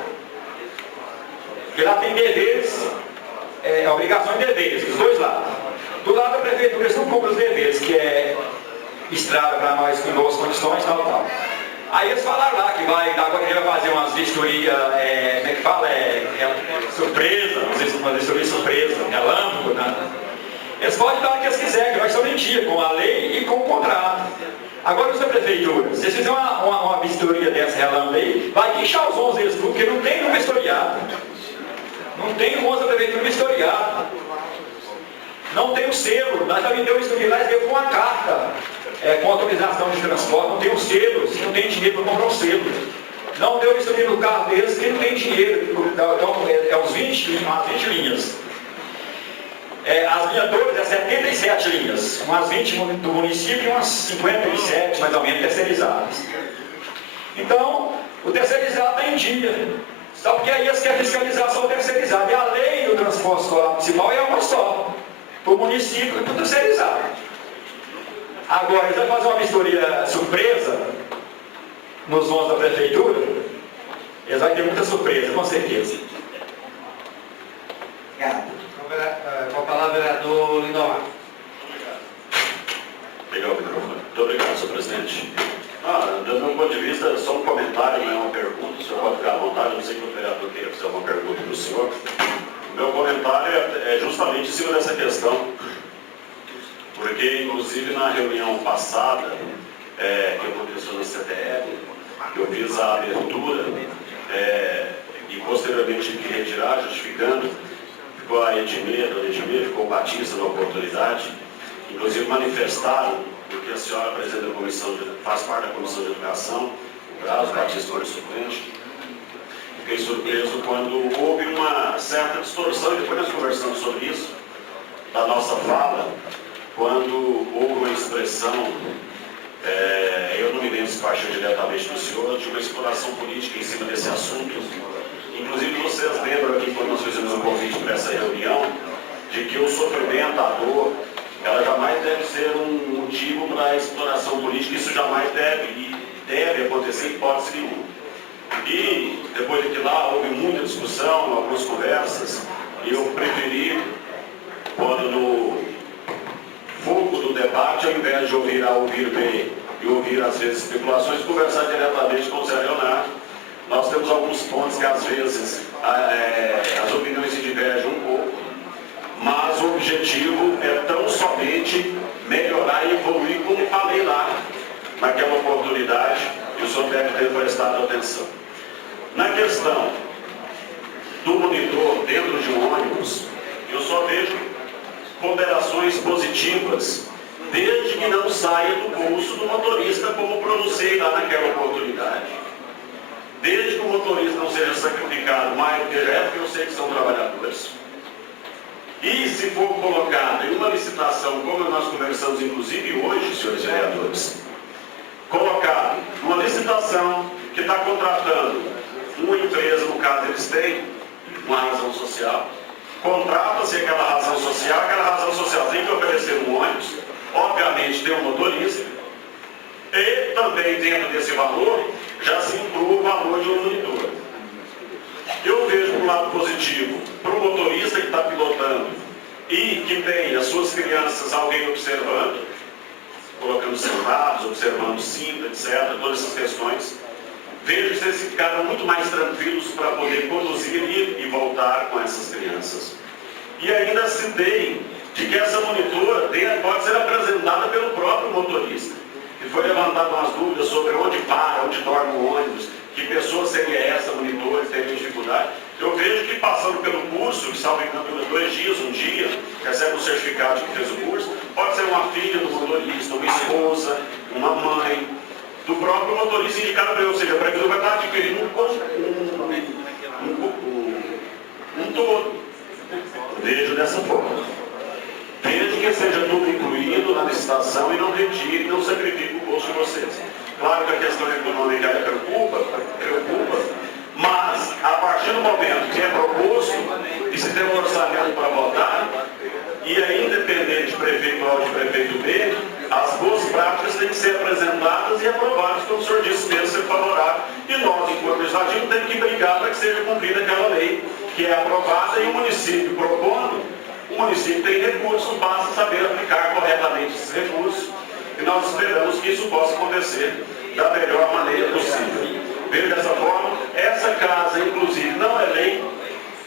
Porque lá tem deveres, obrigação e deveres, dos dois lados. Do lado da prefeitura eles não cumprem os deveres, que é estrada para nós com boas condições, tal. Aí eles falaram lá que vai fazer umas vistorias, como é que fala? Surpresa, uma vistoria surpresa, relâmpago, né? Eles podem dar o que eles quiserem, que nós estamos em dia com a lei e com o contrato. Agora, se a prefeitura, se eles fizerem uma vistoria dessa relâmpago aí, vai guinchar os 11 deles tudo, porque não tem um vistoriado. Não tem um 11 da prefeitura vistoriado. Não tem o selo, nós também deu isso lá, eles deu com uma carta. Com autorização de transporte, não tem os selos, não tem dinheiro para comprar um selo. Não deu isso no carro deles, porque não tem dinheiro. Então, uns 20 linhas. As linhas 2 é 77 linhas, umas 20 do município e umas 57, mais ou menos, terceirizadas. Então, o terceirizado está em dia. Só porque aí eles querem fiscalizar só o terceirizado. E a lei do transporte escolar municipal é uma só, para o município e para o terceirizado. Agora, eles vão fazer uma vistoria surpresa nos 11 da prefeitura, eles vão ter muita surpresa, com certeza. Obrigado. Com a palavra, vereador Lindomar. Legal o microfone. Muito obrigado, senhor presidente. Do meu ponto de vista, só um comentário, não é uma pergunta. O senhor pode ficar à vontade, não sei que o vereador queira fazer uma pergunta para o senhor. O meu comentário é justamente em cima dessa questão. Porque, inclusive, na reunião passada, que aconteceu no CTF, eu fiz a abertura e, posteriormente, tive que retirar, justificando. Ficou a Edmir, a dona Edmir, ficou o Batista na oportunidade. Inclusive, manifestaram, porque a senhora, presidente da comissão, faz parte da Comissão de Educação, o Brasil, Batista foi suplente. Fiquei surpreso quando houve uma certa distorção, e depois nós conversamos sobre isso, da nossa fala, quando houve uma expressão, eu não me lembro se partiu diretamente do senhor, de uma exploração política em cima desse assunto. Inclusive, vocês lembram aqui, quando nós fizemos um convite para essa reunião, de que o sofrimento, a dor, ela jamais deve ser um motivo para a exploração política, isso jamais deve acontecer em hipótese nenhuma. E, depois de que lá houve muita discussão, algumas conversas, e eu preferi, quando no fogo do debate, ao invés de ouvir bem e ouvir, às vezes, especulações, conversar diretamente com o Zé Leonardo. Nós temos alguns pontos que, às vezes, as opiniões se divergem um pouco, mas o objetivo é tão somente melhorar e evoluir, como falei lá, naquela oportunidade, e o senhor deve ter prestado atenção. Na questão do monitor dentro de um ônibus, eu só vejo ponderações positivas, desde que não saia do bolso do motorista, como pronunciei lá naquela oportunidade. Desde que o motorista não seja sacrificado mais do que já é, porque eu sei que são trabalhadores. E se for colocado em uma licitação, como nós conversamos inclusive hoje, senhores vereadores, colocado numa licitação que está contratando uma empresa, no caso eles têm uma razão social, contrata-se aquela razão social tem que oferecer um ônibus, obviamente tem um motorista, e também dentro desse valor já se inclui o valor de um monitor. Eu vejo um lado positivo para o motorista que está pilotando e que tem as suas crianças, alguém observando, colocando celulares, observando cinto, etc., todas essas questões. Vejo que eles ficaram muito mais tranquilos para poder conduzir, ir e voltar com essas crianças. E ainda citei de que essa monitora pode ser apresentada pelo próprio motorista. E foi levantado umas dúvidas sobre onde para, onde dorme o ônibus, que pessoa seria essa monitora, que teria dificuldade. Eu vejo que passando pelo curso, que salvo engano dura 2 dias, um dia, recebe um certificado de que fez o curso, pode ser uma filha do motorista, uma esposa, uma mãe, do próprio motorista indicado para ele, ou seja, para ele vai estar adquirindo um todo. Vejo dessa forma. Vejo que seja tudo incluído na licitação e não retire, não sacrifique o bolso de vocês. Claro que a questão econômica preocupa, mas a partir do momento que é proposto e se tem um orçamento para votar, e aí, independente de prefeito A ou de prefeito B, as boas práticas têm que ser apresentadas e aprovadas, como o senhor disse, mesmo ser favorável. E nós, enquanto legislativo, temos que brigar para que seja cumprida aquela lei que é aprovada, e o município propondo, o município tem recursos, basta saber aplicar corretamente esses recursos, e nós esperamos que isso possa acontecer da melhor maneira possível. Vejo dessa forma, essa casa, inclusive, não é lei,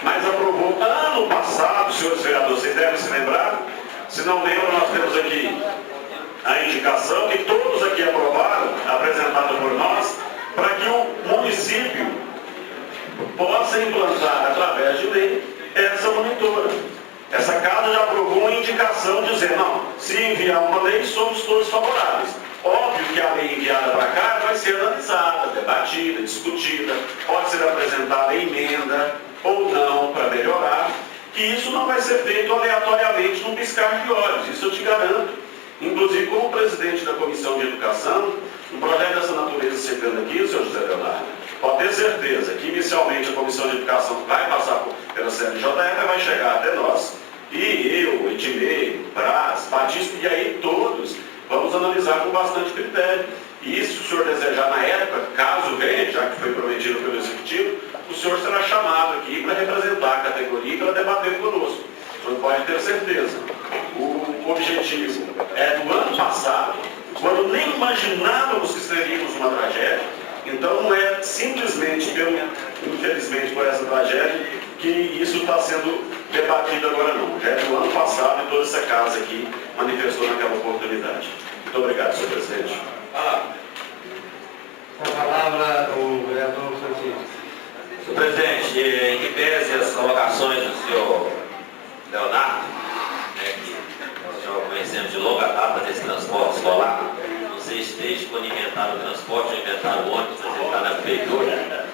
mas aprovou ano passado, senhores vereadores, vocês devem se lembrar, se não lembram, nós temos aqui a indicação que todos aqui aprovaram, apresentada por nós, para que o município possa implantar, através de lei, essa monitora. Essa casa já aprovou uma indicação dizendo, não, se enviar uma lei, somos todos favoráveis. Óbvio que a lei enviada para cá vai ser analisada, debatida, discutida, pode ser apresentada emenda ou não para melhorar, e isso não vai ser feito aleatoriamente num piscar de olhos, isso eu te garanto. Inclusive, como presidente da Comissão de Educação, um projeto dessa natureza chegando aqui, senhor José Leonardo, pode ter certeza que inicialmente a Comissão de Educação vai passar pela CNJF, vai chegar até nós. E eu, Ednei, Braz, Batista, e aí todos vamos analisar com bastante critério. E se o senhor desejar na época, caso venha, já que foi prometido pelo Executivo, o senhor será chamado aqui para representar a categoria e para debater conosco. O senhor pode ter certeza. O objetivo é do ano passado, quando nem imaginávamos que seríamos uma tragédia. Então não é simplesmente, infelizmente, por essa tragédia, que isso está sendo debatido agora não. Já é do ano passado e toda essa casa aqui manifestou naquela oportunidade. Muito obrigado, senhor presidente. Com a palavra, o vereador Francisco. Senhor presidente, em que pese as colocações do senhor Leonardo, que o senhor conhecemos de longa data desse transporte escolar, não sei se desde quando inventaram o transporte ou inventaram o ônibus, mas ele está na prefeitura.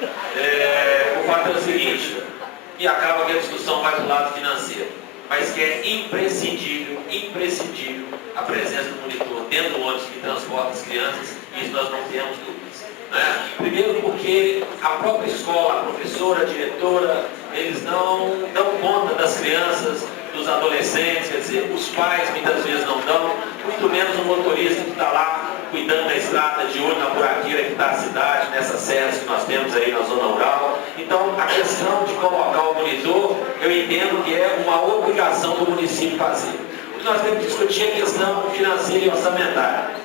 O fato é o seguinte, e acaba que a discussão vai do lado financeiro, mas que é imprescindível a presença do monitor dentro do ônibus que transporta as crianças, isso nós não temos dúvidas. Né? Primeiro porque a própria escola, a professora, a diretora, eles não dão conta das crianças, dos adolescentes, quer dizer, os pais muitas vezes não dão, muito menos o motorista que está lá cuidando da estrada, de olho na buraqueira que está a cidade, nessas serras que nós temos aí na zona rural. Então, a questão de colocar o monitor, eu entendo que é uma obrigação do município fazer. O que nós temos que discutir é a questão financeira e orçamentária.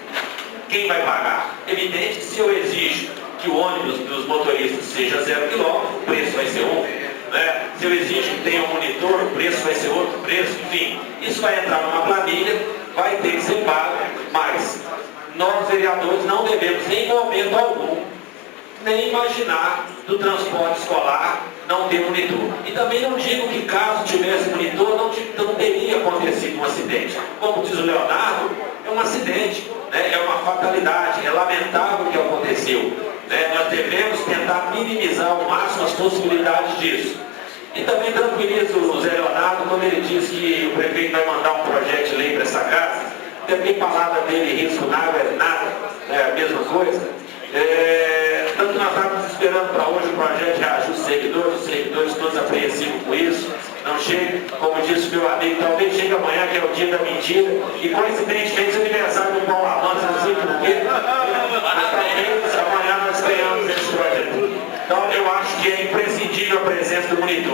Quem vai pagar? Evidente que se eu exijo que o ônibus dos motoristas seja 0 km, o preço vai ser um. Né? Se eu exijo que tenha um monitor, o preço vai ser outro preço, enfim. Isso vai entrar numa planilha, vai ter que ser pago, mas nós, vereadores, não devemos, em momento algum, nem imaginar do transporte escolar não ter monitor. E também não digo que caso tivesse monitor, não teria acontecido um acidente. Como diz o Leonardo, é um acidente, né? É uma fatalidade, é lamentável o que aconteceu. Né? Nós devemos tentar minimizar ao máximo as possibilidades disso. E também tranquilizo o Zé Leonardo quando ele diz que o prefeito vai mandar um projeto de lei para essa casa. Também palavra dele, risco nada, é nada, é a mesma coisa. Tanto nós estávamos esperando para hoje o projeto de reajuste os servidores todos apreensivos com isso. Não chega, como disse o meu amigo, talvez chegue amanhã, que é o dia da mentira, e coincidentemente o aniversário do Paulo Avança, não sei porquê, mas talvez amanhã nós tenhamos esse projeto. Então eu acho que é imprescindível a presença do monitor.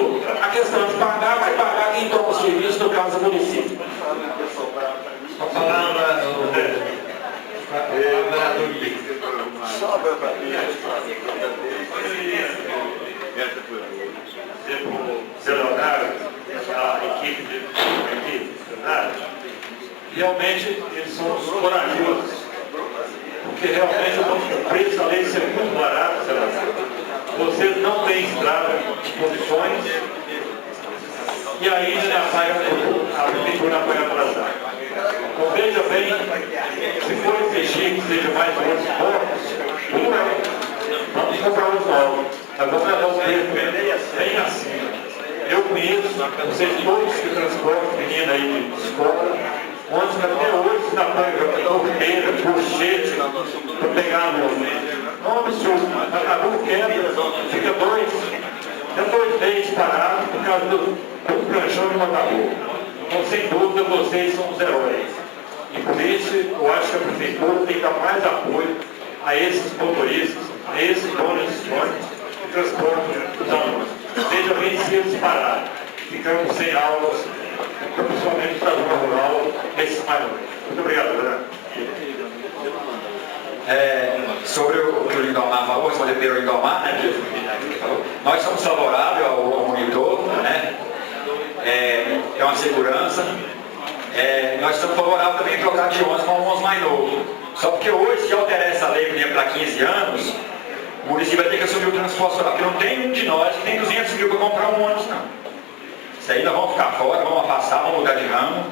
A palavra, o vereador Guilherme. Dizer para o Zé Leonardo, a equipe de funcionários, realmente eles são os corajosos, porque realmente o preço da lei ser muito barato, Zé Leonardo. Vocês não têm estrada de condições e ainda a prefeitura apoia atrasar. Então veja bem, se for exigir que seja mais ônibus poucos, vamos comprar os novos. Agora vai dar o preço bem acima. Eu conheço, vocês todos que transportam menina aí de escola, onde até hoje na corredeira, colchete, para pegar meu. É um absurdo. Acabou o quebra, fica dois meses parado por causa do pranchão de Matabu. Então, sem dúvida, vocês são os heróis. E por isso, eu acho que a prefeitura tem que dar mais apoio a esses motoristas, a esses donos de ônibus que transportam os alunos. Veja bem se eles pararem. Ficamos sem aulas, principalmente para a zona rural, nesses maiores. Muito obrigado, Fernando. Sobre o que o Lindomar falou, responder pelo Lindomar, né? Nós somos favoráveis ao monitor, né? É uma segurança. Nós estamos favoráveis também em trocar de ônibus com um ônibus mais novo. Só porque hoje, se alterar essa lei para 15 anos, o município vai ter que assumir o transporte escolar, porque não tem um de nós que tem 200 mil para comprar um ônibus, não. Isso aí nós vamos ficar fora, vamos afastar, vamos mudar de ramo.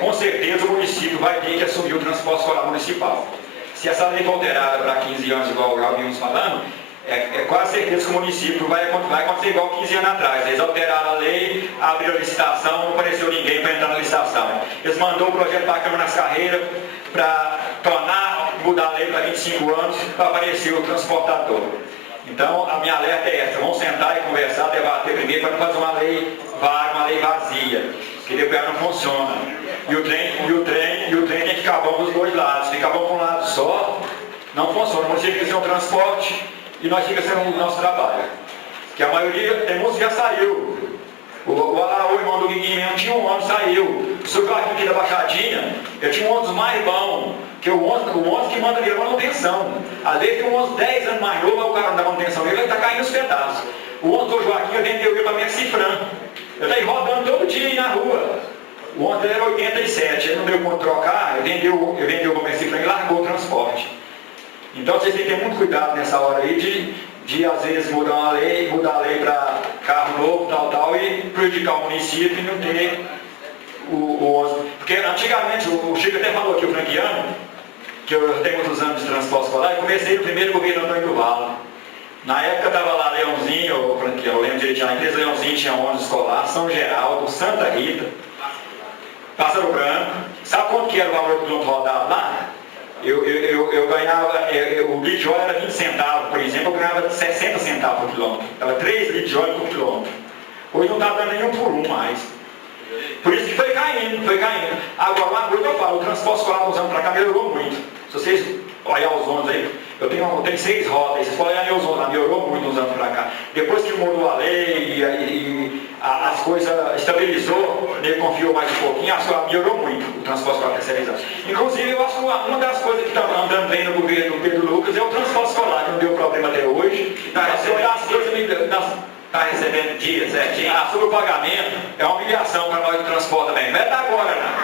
Com certeza o município vai ter que assumir o transporte escolar municipal. Se essa lei for alterada para 15 anos, igual já ouvimos falando, é quase certeza que o município vai acontecer igual 15 anos atrás. Eles alteraram a lei, abriram a licitação, não apareceu ninguém para entrar na licitação. Eles mandaram o projeto para a Câmara nas Carreiras para mudar a lei para 25 anos, para aparecer o transportador. Então, a minha alerta é essa: vamos sentar e conversar, debater primeiro, para não fazer uma lei vazia, que depois não funciona. E o trem tem que ficar bom dos dois lados. Se ficar bom para um lado só, não funciona. O município tem que ser um transporte e nós fica sendo o nosso trabalho. Que a maioria, tem muitos que já saiu. O irmão do Guiguinho mesmo tinha um ônibus, saiu. O seu Joaquim aqui da Baixadinha, eu tinha um ônibus mais bom, que o ônibus que manda ali é manutenção. Às vezes tem um ônibus 10 anos mais novo, o cara não dá manutenção dele, ele está caindo os pedaços. O ônibus do Joaquim eu vendeu ele para minha Cifran. Eu estou rodando todo dia aí na rua. O ônibus era 87, ele não deu conta de trocar, eu vendeu para minha Cifran e largou o transporte. Então vocês têm que ter muito cuidado nessa hora aí de às vezes mudar a lei para carro novo, tal, e prejudicar o município e não ter o ônibus. Porque antigamente, o Chico até falou aqui, o franquiano, que eu tenho muitos anos de transporte escolar, e comecei no primeiro governo Antônio do Vale. Na época estava lá Leãozinho, eu lembro direitinho, a empresa Leãozinho tinha ônibus escolar, São Geraldo, Santa Rita, Pássaro Branco. Sabe quanto que era o valor do quilômetro rodado lá? Eu ganhava, o litro de óleo era 20 centavos, por exemplo, eu ganhava 60 centavos por quilômetro. Era 3 litros de óleo por quilômetro. Hoje não está dando nenhum por um mais. Por isso que foi caindo. Agora, uma coisa eu falo, o transporte escolar dos anos para cá melhorou muito. Se vocês olharem os ônibus aí, eu tenho 6 rotas, vocês podem olhar os ônibus lá, melhorou muito uns anos para cá. Depois que mudou a lei e as coisas estabilizou, ele confiou mais um pouquinho, melhorou muito o transporte escolar terceirizado. Inclusive, eu acho que uma das coisas que está andando bem no governo do Pedro Lucas é o transporte escolar, que não deu problema até hoje. Está recebendo dia certinho. Sobre o pagamento, é uma humilhação para nós do transporte também. Não é da agora, não.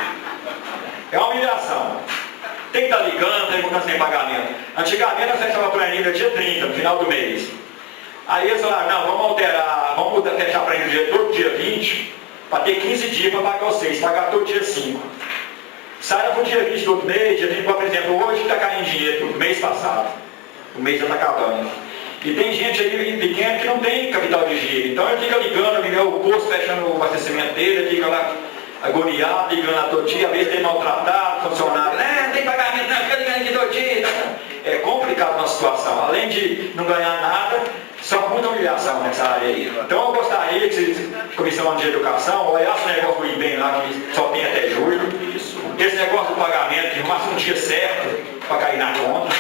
É uma humilhação. Tem que estar ligando, tem mudança sem pagamento. Antigamente nós fechava a planilha dia 30, no final do mês. Aí eles falaram, não, vamos alterar, vamos fechar a planilha todo dia 20, para ter 15 dias para pagar vocês, pagar todo dia 5. Saia para o dia 20 todo mês, dia 20, por exemplo, hoje está caindo dinheiro do mês passado. O mês já está acabando. E tem gente aí pequena que não tem capital de giro. Então ele fica ligando, o posto fechando o abastecimento dele, ele fica lá agoniado, ligando lá todo dia, às vezes tem maltratado, funcionário, não tem pagamento, não, fica ligando aqui todo dia. É complicado a nossa situação. Além de não ganhar nada, só muita humilhação nessa área aí. Então eu gostaria que a Comissão de Educação olhasse o negócio do IBEM lá, que só tem até julho. Esse negócio do pagamento, que arrumasse um dia certo para cair na conta,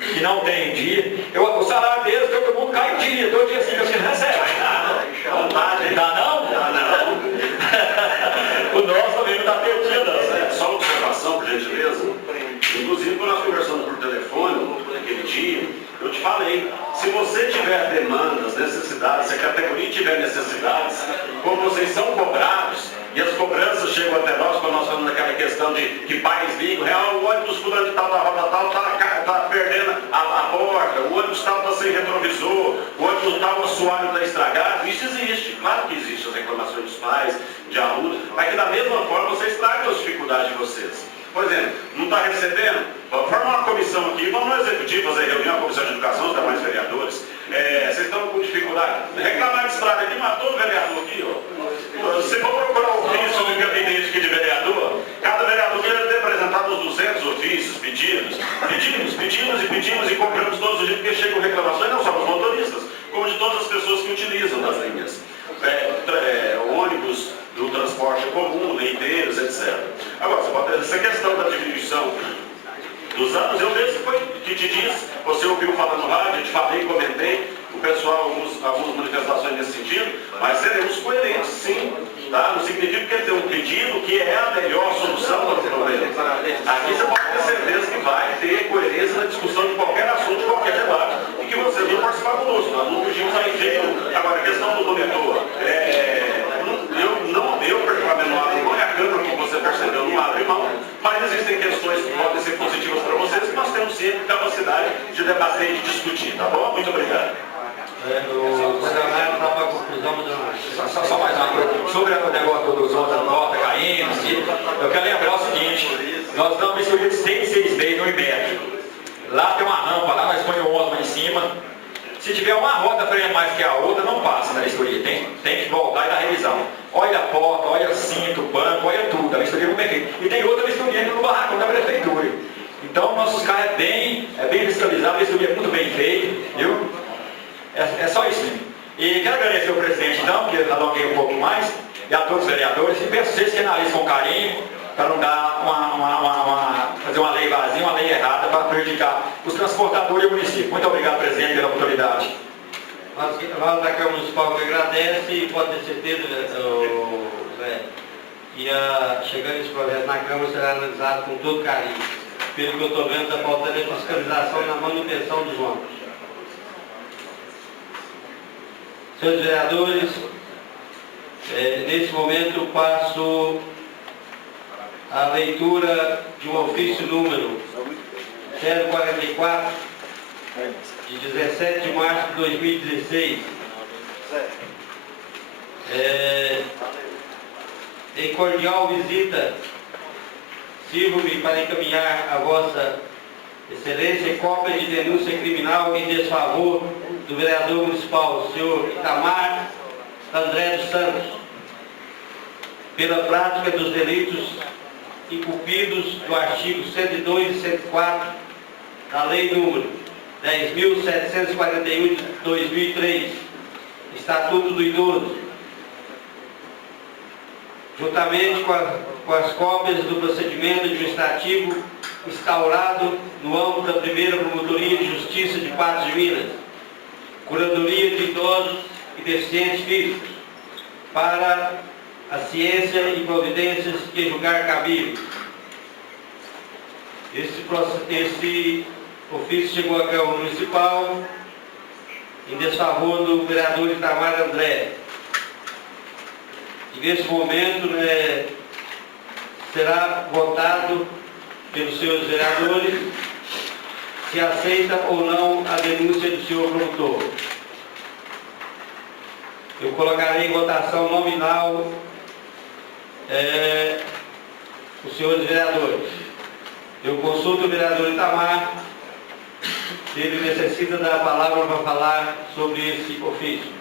que não tem dia. O salário deles, todo mundo cai um dia, todo dia assim, você não recebe. Não dá não? O nosso também não está quando nós conversamos por telefone, naquele dia, eu te falei, se você tiver demandas, necessidades, se a categoria tiver necessidades, como vocês são cobrados, e as cobranças chegam até nós, quando nós falamos daquela questão de que pais ligam, o ônibus fulano de tal, da roda tal, está perdendo a porta, o ônibus tal está sem retrovisor, o ônibus tal, o assoalho está estragado, isso existe, claro que existe as reclamações dos pais, de alunos, mas que da mesma forma vocês tragam as dificuldades de vocês. Por exemplo, não está recebendo? Forma uma comissão aqui, vamos no executivo fazer reunião, a comissão de educação, os demais vereadores. Vocês estão com dificuldade. Reclamar de estrada aqui, matou o vereador aqui, ó. Se for procurar o ofício do gabinete aqui de vereador, cada vereador deve ter apresentado os 200 ofícios, pedimos e compramos todos os dias, porque chegam reclamações não só dos motoristas, como de todas as pessoas que utilizam das linhas. Ônibus do transporte comum, leiteiros, etc. Agora, você pode ter essa questão da diminuição dos anos, eu mesmo que te disse, você ouviu falar no rádio, eu te falei, comentei, o pessoal, algumas manifestações nesse sentido, mas seremos coerentes, sim, tá? Não significa que tem um pedido que é a melhor solução para o problema. Aqui você pode ter certeza que vai ter coerência na discussão de qualquer assunto, de qualquer debate, e que vocês vão participar conosco, nós não pedimos a engenho. Agora, a questão do monitor, eu particularmente não abro mão, e a Câmara, como você percebeu, não abre mão, mas existem questões que podem ser positivas para vocês, que nós temos sempre capacidade de debater e de discutir, tá bom? Muito obrigado. O secretário está para a conclusão do Só mais uma coisa. Sobre o negócio dos outros da nota caindo, eu quero lembrar o seguinte, nós damos vistoria de 106 vezes no IMEC. Lá tem uma rampa, lá nós põemos o ônibus em cima. Se tiver uma roda freia mais que a outra, não passa na vistoria. Tem que voltar e dar revisão. Olha a porta, olha o cinto, o banco, olha tudo. A vistoria não é bem feita. E tem outra vistoria no barracão da prefeitura. Então, nossos carros é bem fiscalizado, a vistoria é muito bem feita, viu? É só isso mesmo. E quero agradecer ao presidente, então, que eu alonguei um pouco mais, e a todos os vereadores, e peço vocês que analisem com carinho, para não dar fazer uma lei vazia, uma lei errada, para prejudicar os transportadores e o município. Muito obrigado, presidente, pela oportunidade. Nós da Câmara Municipal que agradece e pode ter certeza, Zé, que chegando esse projeto na Câmara será analisado com todo carinho. Pelo que eu estou vendo, está faltando a fiscalização na manutenção dos ônibus. Senhores vereadores, nesse momento eu passo a leitura de um ofício número 044, de 17 de março de 2016. Em cordial visita, sirvo-me para encaminhar a Vossa Excelência cópia de denúncia criminal em desfavor do vereador municipal, senhor Itamar André dos Santos, pela prática dos delitos incumbidos do artigo 102 e 104 da Lei número 10.741 de 2003, Estatuto do Idoso, juntamente com as cópias do procedimento administrativo instaurado no âmbito da primeira Promotoria de Justiça de Patos de Minas, Curadoria de Idosos e Deficientes Físicos, para a ciência e providências que julgar cabível. Esse ofício chegou à Câmara Municipal em desfavor do vereador Itamar André. E nesse momento será votado pelos senhores vereadores se aceita ou não a denúncia do senhor promotor. Eu colocarei em votação nominal os senhores vereadores. Eu consulto o vereador Itamar se ele necessita da palavra para falar sobre esse ofício.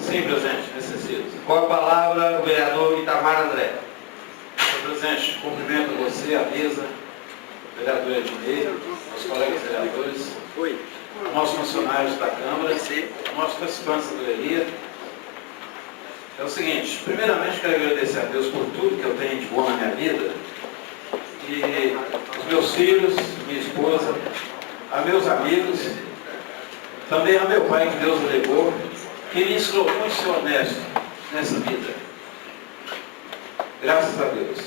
Sim, presidente, necessito. Com a palavra, o vereador Itamar André. Senhor presidente, cumprimento você, a mesa, o vereador Ednei, os colegas vereadores, nossos funcionários da Câmara, nossos participantes da galeria. É o seguinte, primeiramente quero agradecer a Deus por tudo que eu tenho de bom na minha vida, e os meus filhos, minha esposa, a meus amigos, também a meu pai que Deus o legou, que me ensinou muito ser honesto nessa vida. Graças a Deus.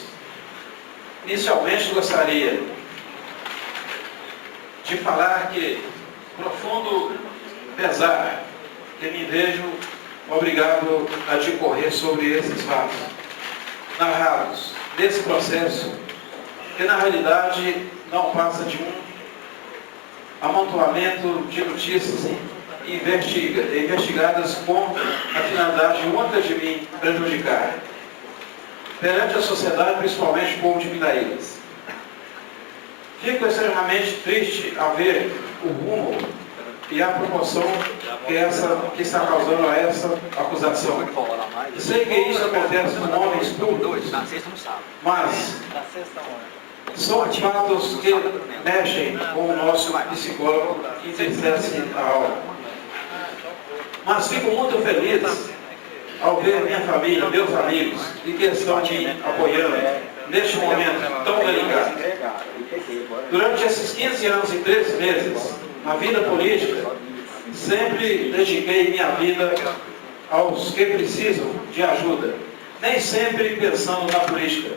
Inicialmente gostaria de falar que profundo pesar que me vejo obrigado a decorrer sobre esses fatos narrados desse processo, que na realidade não passa de um amontoamento de notícias investigadas com a finalidade única de me prejudicar perante a sociedade, principalmente o povo de Pindaíbas. Fico extremamente triste ao ver o rumo e a promoção que está causando a essa acusação. Sei que isso acontece com homens públicos, mas são fatos que mexem com o nosso psicólogo que entristece a alma. Mas fico muito feliz ao ver minha família, meus amigos, e que estão me apoiando neste momento tão delicado. Durante esses 15 anos e 13 meses, na vida política, sempre dediquei minha vida aos que precisam de ajuda, nem sempre pensando na política,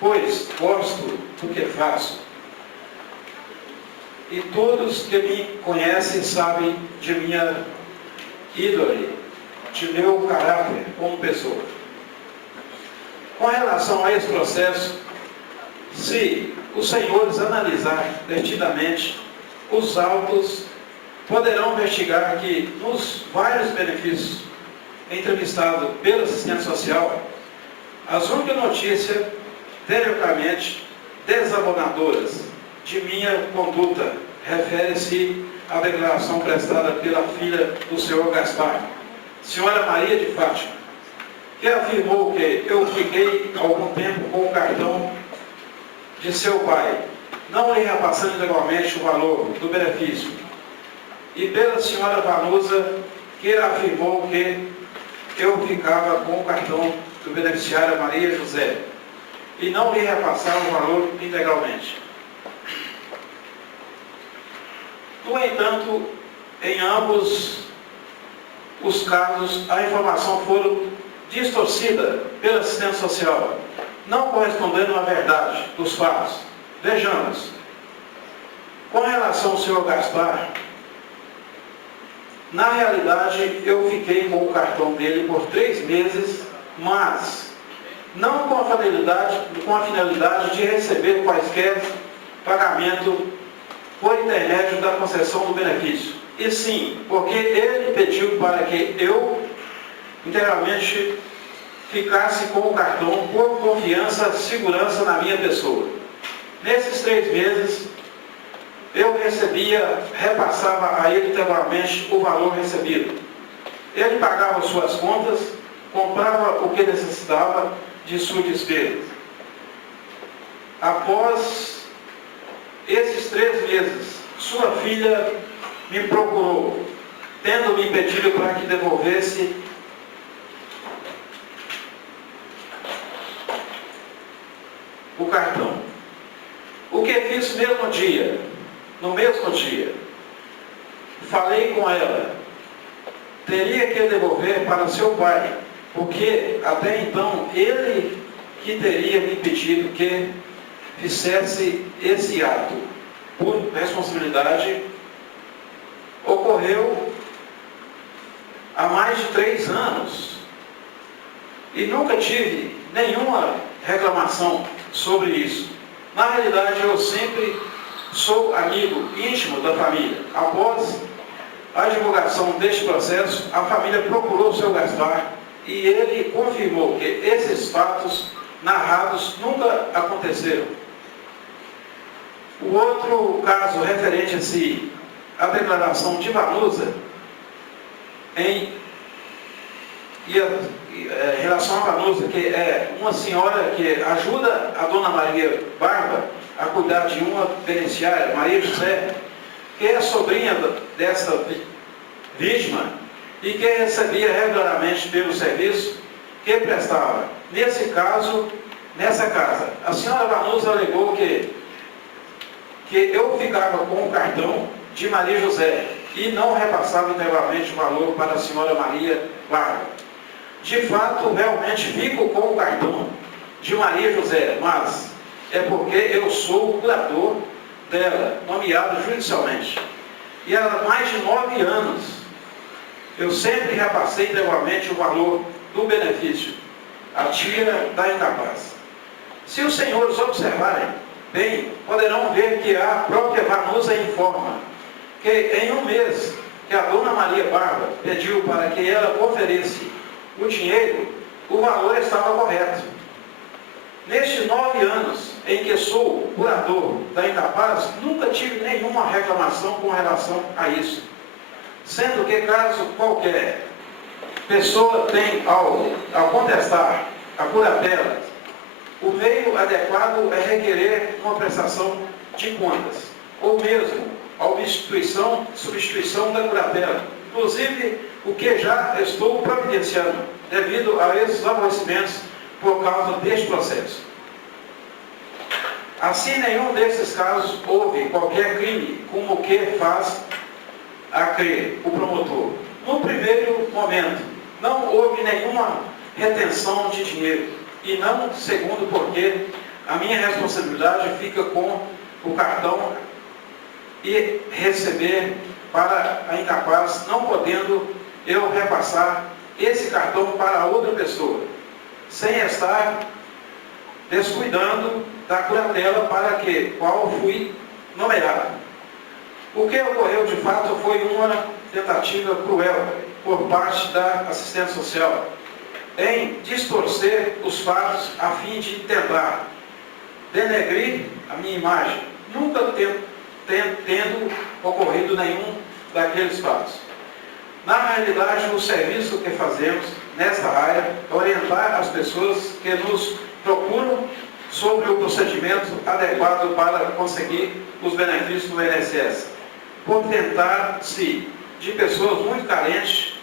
pois gosto do que faço. E todos que me conhecem sabem de minha índole, de meu caráter como pessoa. Com relação a esse processo, se os senhores analisar detidamente os autos, poderão investigar que nos vários benefícios entrevistados pelo assistente social, as únicas notícias teoricamente desabonadoras de minha conduta refere-se à declaração prestada pela filha do senhor Gaspar, senhora Maria de Fátima, que afirmou que eu fiquei algum tempo com o cartão de seu pai, não lhe repassando integralmente o valor do benefício, e pela senhora Vanusa, que afirmou que eu ficava com o cartão do beneficiário Maria José, e não lhe repassava o valor integralmente. No entanto, em ambos os casos, a informação foi distorcida pelo assistente social, não correspondendo à verdade dos fatos. Vejamos. Com relação ao senhor Gaspar, na realidade, eu fiquei com o cartão dele por 3 meses, mas não com a finalidade de receber quaisquer pagamento por intermédio da concessão do benefício. E sim, porque ele pediu para que eu integralmente ficasse com o cartão por confiança, segurança na minha pessoa. Nesses 3 meses, eu repassava a ele integralmente o valor recebido. Ele pagava suas contas, comprava o que necessitava de sua despesa. Após esses 3 meses, sua filha me procurou, tendo me pedido para que devolvesse o cartão. O que fiz no mesmo dia, falei com ela, teria que devolver para seu pai, porque até então ele que teria me pedido que fizesse esse ato por responsabilidade. Ocorreu há mais de 3 anos e nunca tive nenhuma reclamação sobre isso. Na realidade, eu sempre sou amigo íntimo da família. Após a divulgação deste processo, a família procurou o seu Gaspar e ele confirmou que esses fatos narrados nunca aconteceram. O outro caso referente à declaração de Vanusa em relação a Vanusa, que é uma senhora que ajuda a dona Maria Barba a cuidar de uma beneficiária, Maria José, que é sobrinha dessa vítima e que recebia regularmente pelo serviço que prestava. Nesse caso, nessa casa, a senhora Vanusa alegou que eu ficava com o cartão de Maria José e não repassava integralmente o valor para a senhora Maria Barba. De fato, realmente fico com o cartão de Maria José, mas é porque eu sou o curador dela, nomeado judicialmente. E há mais de 9 anos, eu sempre repassei integralmente o valor do benefício à tia da incapaz. Se os senhores observarem bem, poderão ver que a própria Vanusa informa que em um mês que a dona Maria Bárbara pediu para que ela oferecesse o dinheiro, o valor estava correto. Nestes 9 anos em que sou curador da incapaz, nunca tive nenhuma reclamação com relação a isso. Sendo que caso qualquer pessoa tem ao contestar a curatela, o meio adequado é requerer uma prestação de contas, ou mesmo a substituição da curatela, inclusive o que já estou providenciando, devido a esses aborrecimentos por causa deste processo. Assim, nenhum desses casos houve qualquer crime, como o que faz a crer o promotor. No primeiro momento, não houve nenhuma retenção de dinheiro, e não segundo porque a minha responsabilidade fica com o cartão e receber para a incapaz, não podendo eu repassar esse cartão para outra pessoa, sem estar descuidando da curatela para qual fui nomeado. O que ocorreu de fato foi uma tentativa cruel por parte da assistente social em distorcer os fatos a fim de tentar denegrir a minha imagem, nunca tendo ocorrido nenhum daqueles fatos. Na realidade, o serviço que fazemos nesta área é orientar as pessoas que nos procuram sobre o procedimento adequado para conseguir os benefícios do INSS, por tentar-se de pessoas muito carentes,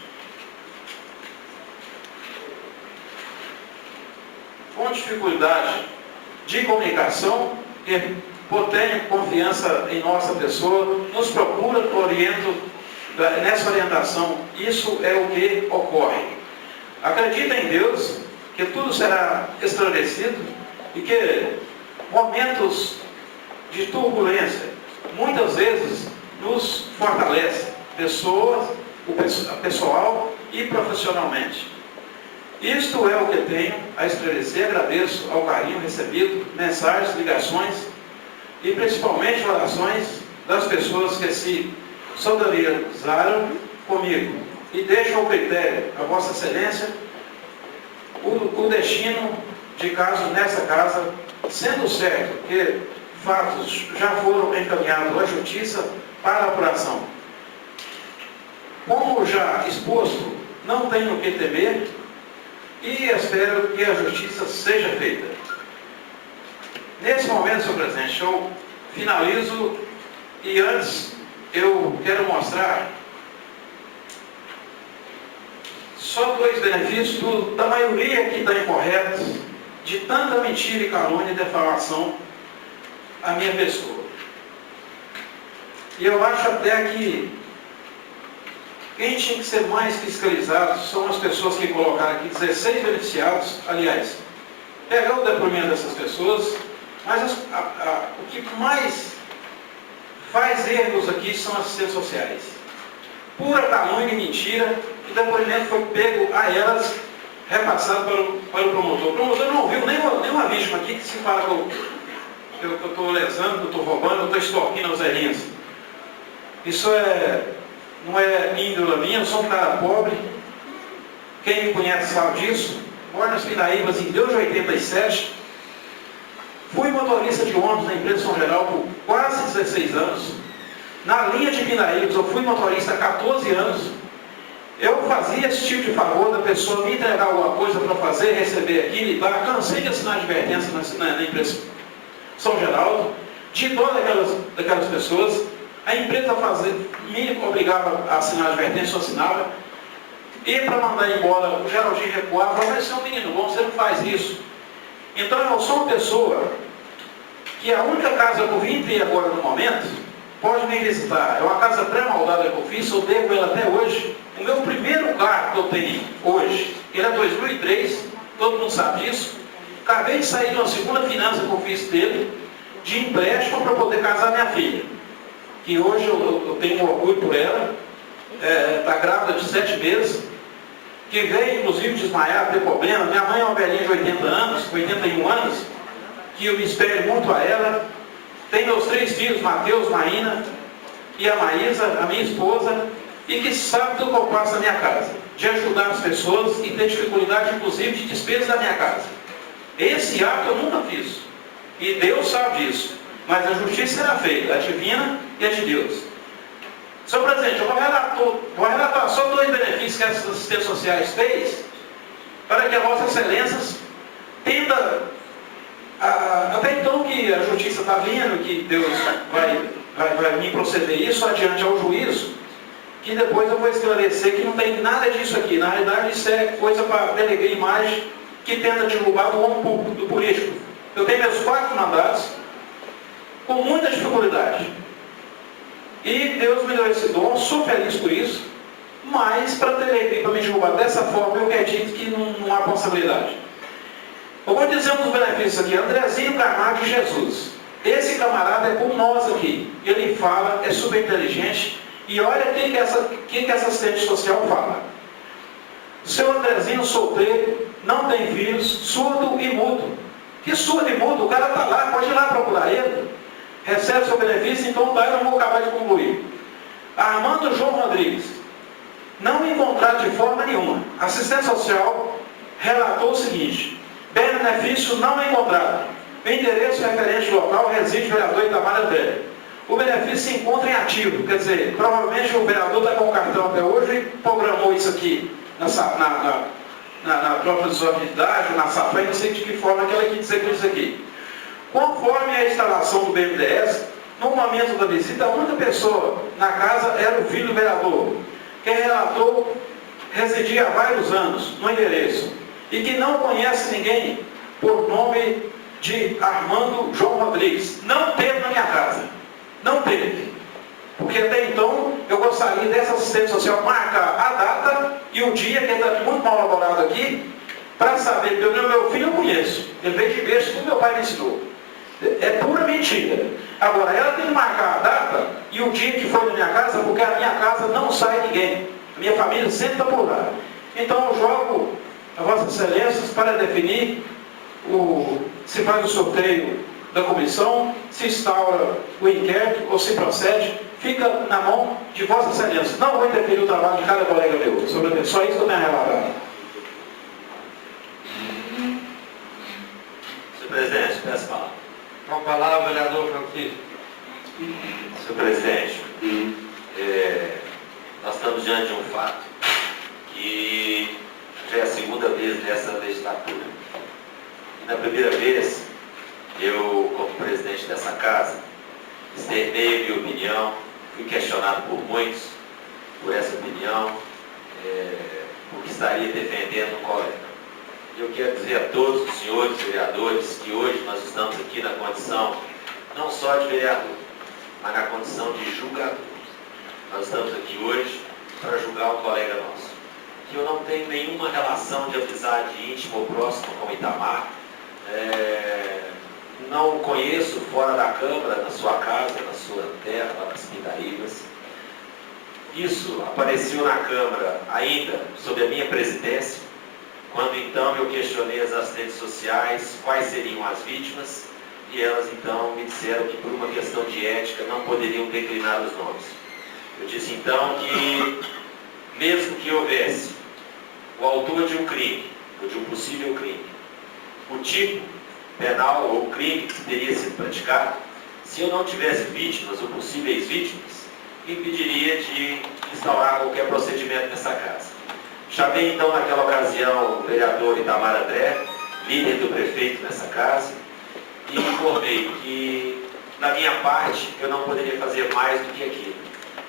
com dificuldade de comunicação e por terem confiança em nossa pessoa, nos procuram, orientam nessa orientação. Isso é o que ocorre. Acredita em Deus que tudo será esclarecido e que momentos de turbulência muitas vezes nos fortalece, pessoal e profissionalmente. Isto é o que tenho a esclarecer. Agradeço ao carinho recebido, mensagens, ligações e principalmente orações das pessoas que se solidarizaram comigo e deixo ao critério a Vossa Excelência o destino de caso nessa casa, sendo certo que fatos já foram encaminhados à Justiça para apuração. Como já exposto, não tenho o que temer e espero que a Justiça seja feita. Nesse momento, senhor presidente, eu finalizo e antes eu quero mostrar só 2 benefícios da maioria que está incorreta, de tanta mentira e calúnia e defamação à minha pessoa. E eu acho até que quem tinha que ser mais fiscalizado são as pessoas que colocaram aqui 16 beneficiados, aliás, pegar o depoimento dessas pessoas, mas o que mais faz erros aqui são assistentes sociais. Pura calúnia e mentira, o depoimento foi pego a elas, repassado para o promotor. O promotor não ouviu nenhuma vítima aqui que se fala que eu estou lesando, que eu estou roubando, que eu estou extorquindo os errinhos. Isso não é índole minha, eu sou um cara pobre. Quem me conhece sabe disso. Moro nas Pinaíbas em 1987. Fui motorista de ônibus na empresa São Geral por quase 16 anos. Na linha de Pinaíbas eu fui motorista há 14 anos. Eu fazia esse tipo de favor da pessoa me entregar alguma coisa para fazer, receber aquilo e dar. Cansei de assinar advertência na empresa São Geraldo, de todas aquelas pessoas. A empresa me obrigava a assinar advertência, eu assinava. E para mandar embora, o Geraldinho recuava, falava, mas você é um menino bom, você não faz isso. Então eu sou uma pessoa que a única casa que eu vim ter agora no momento, pode me visitar. É uma casa pré-moldada que eu fiz, eu devo ela até hoje. O meu primeiro carro que eu tenho hoje, ele é 2003, todo mundo sabe disso. Acabei de sair de uma segunda finança que eu fiz dele. de empréstimo para poder casar minha filha, que hoje eu tenho orgulho por ela, está grávida de 7 meses, que veio inclusive desmaiar, ter problema. Minha mãe é uma velhinha de 80 anos, 81 anos, que eu me espelho muito a ela. Tem meus 3 filhos, Mateus, Maína e a Maísa, a minha esposa, e que sabe tudo que eu faço na minha casa, de ajudar as pessoas e ter dificuldade, inclusive, de despesas da minha casa. Esse ato eu nunca fiz, e Deus sabe disso, mas a justiça será feita, a divina e a de Deus. Senhor presidente, eu vou relatar só 2 benefícios que essas assistentes sociais fez, para que a Vossa Excelências tenda, até então que a justiça está vindo, que Deus vai me proceder isso adiante ao juízo, que depois eu vou esclarecer que não tem nada disso aqui. Na realidade, isso é coisa para delegar imagem que tenta derrubar do homem público, do político. Eu tenho meus 4 mandatos com muita dificuldade. E Deus me deu esse dom, sou feliz por isso, mas para delegar, para me derrubar dessa forma, eu acredito que não há possibilidade. Eu vou dizer um dos benefícios aqui, Andrezinho Carvalho de Jesus. Esse camarada é como nós aqui. Ele fala, é super inteligente. E olha o que essa assistente social fala. Seu Andrezinho solteiro, não tem filhos, surdo e mudo. Que surdo e mudo? O cara está lá, pode ir lá procurar ele. Recebe seu benefício, então daí eu não vou acabar de concluir. Armando João Rodrigues. Não encontrado de forma nenhuma. Assistente social relatou o seguinte: benefício não encontrado. O endereço referente local reside o vereador Itamar André. O benefício se encontra em ativo, quer dizer, provavelmente o vereador está com o cartão até hoje e programou isso aqui na própria desorganidade, na SAFEM, não sei de que forma que ela quis dizer com isso aqui. Conforme a instalação do BNDES, no momento da visita, a única pessoa na casa era o filho do vereador, que relatou residia há vários anos no endereço e que não conhece ninguém por nome de Armando João Rodrigues. Não teve na minha casa. Não teve. Porque até então eu gostaria dessa assistente social marcar a data e o dia, que está muito mal elaborado aqui, para saber, porque o meu filho eu conheço. Ele veio de berço, tudo meu pai me ensinou. É pura mentira. Agora, ela tem que marcar a data e o dia que foi na minha casa, porque a minha casa não sai ninguém. A minha família sempre está por lá. Então eu jogo a Vossas Excelências para definir se faz o sorteio da comissão, se instaura o inquérito ou se procede, fica na mão de Vossas Excelências. Não vou interferir o trabalho de cada colega meu. Só isso que eu tenho a relatar. Senhor presidente, peço a palavra. Com a palavra, vereador Francisco. Senhor presidente, nós estamos diante de um fato que já é a segunda vez nessa legislatura. E na primeira vez, eu, como presidente dessa casa, externei a minha opinião, fui questionado por muitos por essa opinião, porque estaria defendendo um colega. Eu quero dizer a todos os senhores vereadores que hoje nós estamos aqui na condição não só de vereador, mas na condição de julgador. Nós estamos aqui hoje para julgar um colega nosso, que eu não tenho nenhuma relação de amizade íntima ou próxima com o Itamar. Não o conheço fora da Câmara, na sua casa, na sua terra, lá nas Pindaíbas. Isso apareceu na Câmara ainda sob a minha presidência, quando então eu questionei as assistentes sociais quais seriam as vítimas, e elas então me disseram que por uma questão de ética não poderiam declinar os nomes. Eu disse então que, mesmo que houvesse o autor de um crime, ou de um possível crime, o tipo penal ou crime que teria sido praticado, se eu não tivesse vítimas ou possíveis vítimas, me impediria de instaurar qualquer procedimento nessa casa. Chamei então naquela ocasião o vereador Itamar André, líder do prefeito nessa casa, e informei que, da minha parte, eu não poderia fazer mais do que aquilo,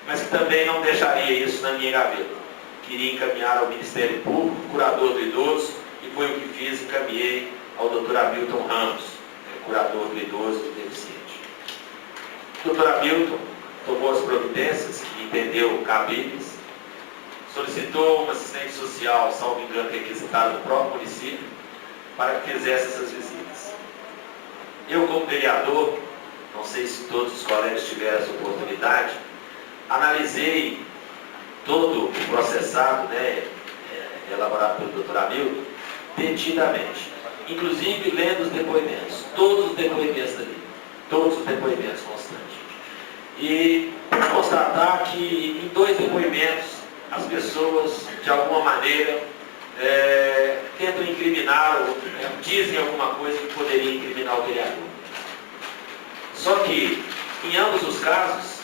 mas que também não deixaria isso na minha gaveta. Queria encaminhar ao Ministério Público, curador do idoso, e foi o que fiz, encaminhei ao Dr. Hamilton Ramos, curador do idoso e do deficiente. O Dr. Hamilton tomou as providências que entendeu cabíveis, solicitou uma assistente social, salvo engano, requisitada do próprio município, para que fizesse essas visitas. Eu, como vereador, não sei se todos os colegas tiveram essa oportunidade, analisei todo o processado, né, elaborado pelo Dr. Hamilton, detidamente. Inclusive lendo os depoimentos, todos os depoimentos ali, todos os depoimentos constantes. E pude constatar que em 2 depoimentos as pessoas, de alguma maneira, tentam incriminar ou dizem alguma coisa que poderia incriminar o vereador. Só que, em ambos os casos,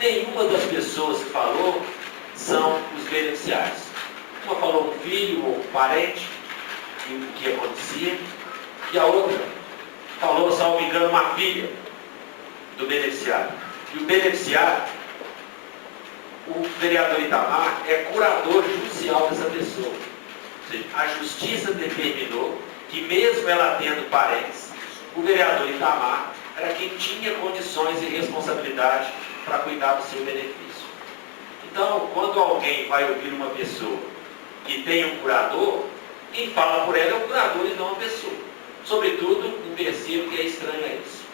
nenhuma das pessoas que falou são os beneficiários. Uma falou um filho ou um parente, o que acontecia, e a outra falou, se não me engano, uma filha do beneficiário. E o beneficiário, o vereador Itamar, é curador judicial dessa pessoa. Ou seja, a justiça determinou que mesmo ela tendo parentes, o vereador Itamar era quem tinha condições e responsabilidade para cuidar do seu benefício. Então, quando alguém vai ouvir uma pessoa que tem um curador, quem fala por ela é o curador e não a pessoa. Sobretudo, um versículo que é estranho a isso.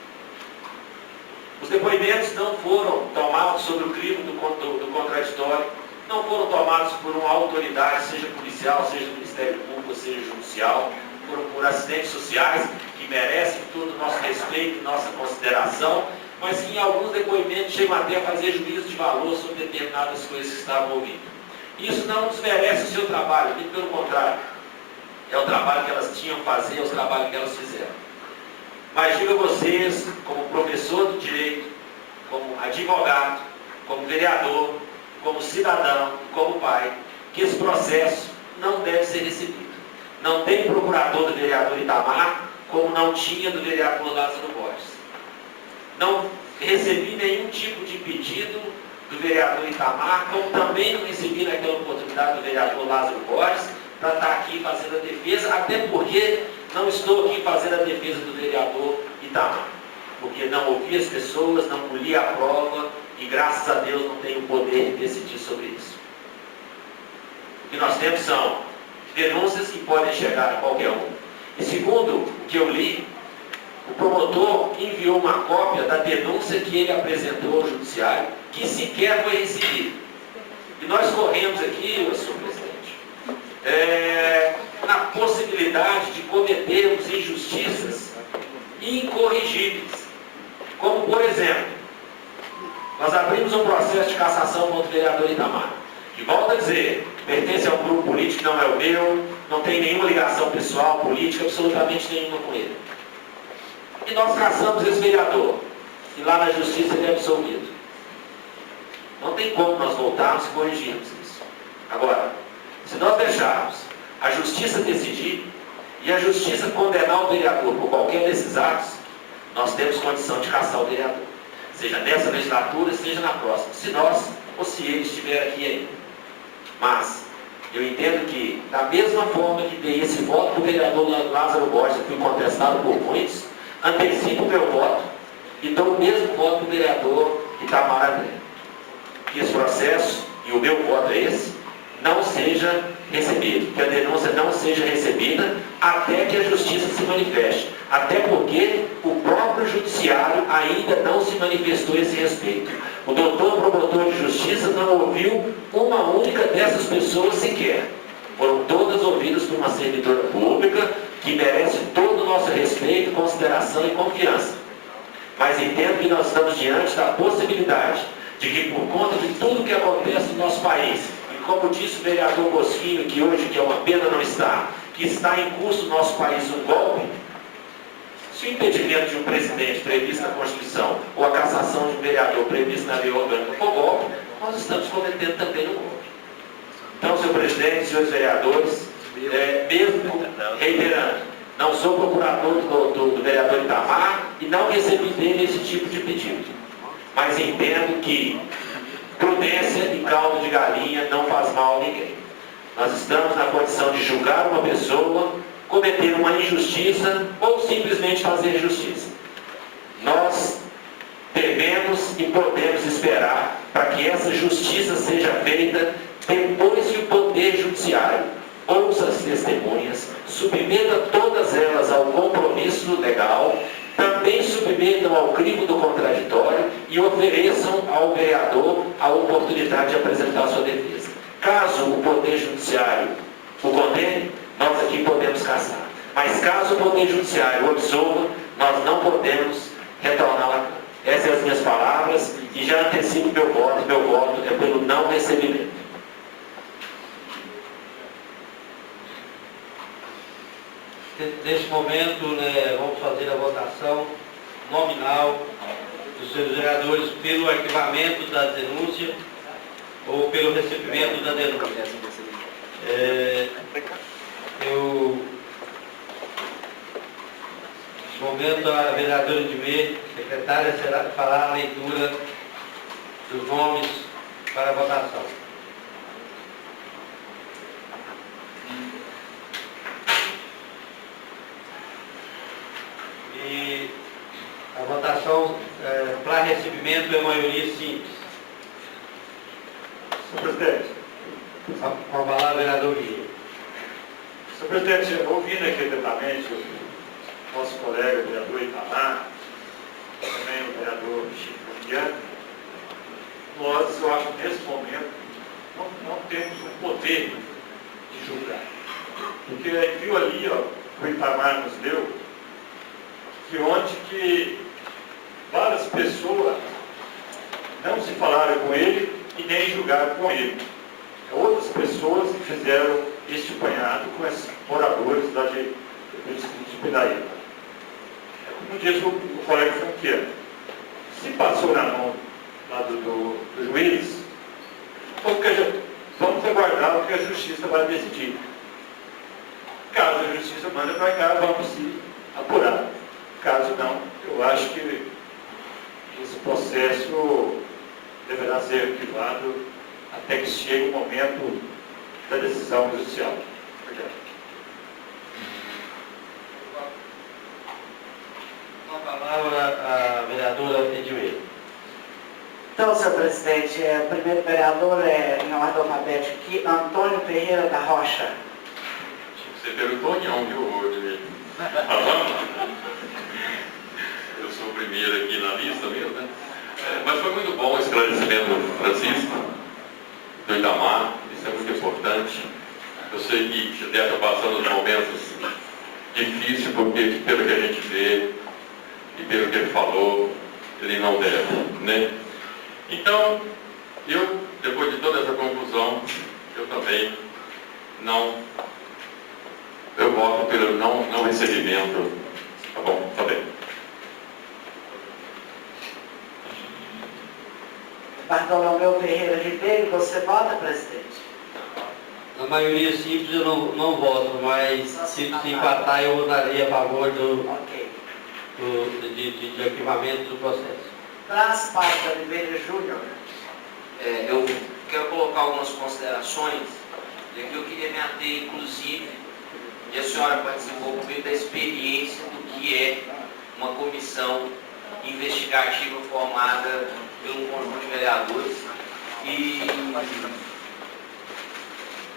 Os depoimentos não foram tomados sobre o crime do contraditório, não foram tomados por uma autoridade, seja policial, seja do Ministério Público, seja judicial, foram por assistentes sociais, que merecem todo o nosso respeito e nossa consideração, mas que em alguns depoimentos chegam até a fazer juízo de valor sobre determinadas coisas que estavam ouvindo. Isso não desmerece o seu trabalho, muito pelo contrário. É o trabalho que elas tinham que fazer, é o trabalho que elas fizeram. Mas digo a vocês, como professor do direito, como advogado, como vereador, como cidadão, como pai, que esse processo não deve ser recebido. Não tem procurador do vereador Itamar, como não tinha do vereador Lázaro Borges. Não recebi nenhum tipo de pedido do vereador Itamar, como também não recebi naquela oportunidade do vereador Lázaro Borges, para estar aqui fazendo a defesa, até porque não estou aqui fazendo a defesa do vereador Itamar, porque não ouvi as pessoas, não colhi a prova e graças a Deus não tenho o poder de decidir sobre isso. O que nós temos são denúncias que podem chegar a qualquer um. E segundo o que eu li, o promotor enviou uma cópia da denúncia que ele apresentou ao judiciário, que sequer foi recebida. E nós corremos aqui, senhor presidente, na possibilidade de cometermos injustiças incorrigíveis. Como, por exemplo, nós abrimos um processo de cassação contra o vereador Itamar, que, volto a dizer, pertence a um grupo político que não é o meu, não tem nenhuma ligação pessoal, política, absolutamente nenhuma com ele. E nós cassamos esse vereador, e lá na justiça ele é absolvido. Não tem como nós voltarmos e corrigirmos isso. Agora, se nós deixarmos a justiça decidir e a justiça condenar o vereador por qualquer desses atos, nós temos condição de caçar o vereador. Seja nessa legislatura, seja na próxima. Se nós ou se ele estiver aqui ainda. Mas eu entendo que, da mesma forma que dei esse voto do vereador Lázaro Borges, que foi contestado por muitos, antecipo o meu voto e dou o mesmo voto do vereador Itamar André. Que esse processo, e o meu voto é esse, não seja recebido, que a denúncia não seja recebida até que a justiça se manifeste. Até porque o próprio judiciário ainda não se manifestou a esse respeito. O doutor promotor de justiça não ouviu uma única dessas pessoas sequer. Foram todas ouvidas por uma servidora pública que merece todo o nosso respeito, consideração e confiança. Mas entendo que nós estamos diante da possibilidade de que, por conta de tudo que acontece no nosso país, e como disse o vereador Bosquinho, que hoje, que é uma pena não está, que está em curso no nosso país um golpe, se o impedimento de um presidente previsto na Constituição ou a cassação de um vereador previsto na lei orgânica for golpe, nós estamos cometendo também um golpe. Então, senhor presidente, senhores vereadores, mesmo reiterando, não sou procurador do vereador Itamar e não recebi dele esse tipo de pedido. Mas entendo que prudência e caldo de galinha não faz mal a ninguém. Nós estamos na condição de julgar uma pessoa, cometer uma injustiça ou simplesmente fazer justiça. Nós devemos e podemos esperar para que essa justiça seja feita depois que o Poder Judiciário ouça as testemunhas, submeta todas elas ao compromisso legal também submetam ao crivo do contraditório e ofereçam ao vereador a oportunidade de apresentar sua defesa. Caso o Poder Judiciário o condene, nós aqui podemos cassar. Mas caso o Poder Judiciário o absolva, nós não podemos retornar lá. Essas são as minhas palavras e já antecipo meu voto. Meu voto é pelo não recebimento. Neste momento, né, vamos fazer a votação nominal dos seus vereadores pelo arquivamento da denúncia ou pelo recebimento da denúncia. Neste momento, a vereadora Edmê, secretária, fará a leitura dos nomes para a votação. E a votação para recebimento é maioria simples. Senhor presidente. Com a palavra, vereador Guilherme. Senhor presidente, ouvindo aqui atentamente o nosso colega, o vereador Itamar, também o vereador Chico Guiane, nós, eu acho que nesse momento, não temos o poder de julgar. Porque viu ali, ó, o Itamar nos deu, que onde que várias pessoas não se falaram com ele e nem julgaram com ele. Outras pessoas fizeram este apanhado com esses moradores do distrito de Pindaí. Como diz o colega Franqueiro, se passou na mão lá do juiz, vamos aguardar o que a justiça vai decidir. Caso a justiça manda para cá, vamos se apurar. Caso não, eu acho que esse processo deverá ser arquivado até que chegue o momento da decisão judicial. Obrigado. Com a palavra, a vereadora Edmê. Então, senhor presidente, o primeiro vereador em ordem alfabética aqui, Antônio Ferreira da Rocha. Você perguntou não, viu, eu sou o primeiro aqui na lista mesmo, né? Mas foi muito bom o esclarecimento do Francisco, do Itamar, isso é muito importante. Eu sei que deve estar passando momentos difíceis, porque pelo que a gente vê e pelo que ele falou, ele não deve, né? Então, depois de toda essa conclusão, eu também eu voto pelo não recebimento, tá bom? Tá bem. Bartolomeu Ferreira Ribeiro, você vota, presidente? Na maioria simples eu não voto, mas se empatar eu votaria a favor de arquivamento do processo. Blas Paiva Oliveira Júnior. Eu quero colocar algumas considerações, e aqui eu queria me ater, inclusive, e a senhora pode desenvolver comigo da experiência do que é uma comissão investigativa formada pelo conjunto de vereadores. E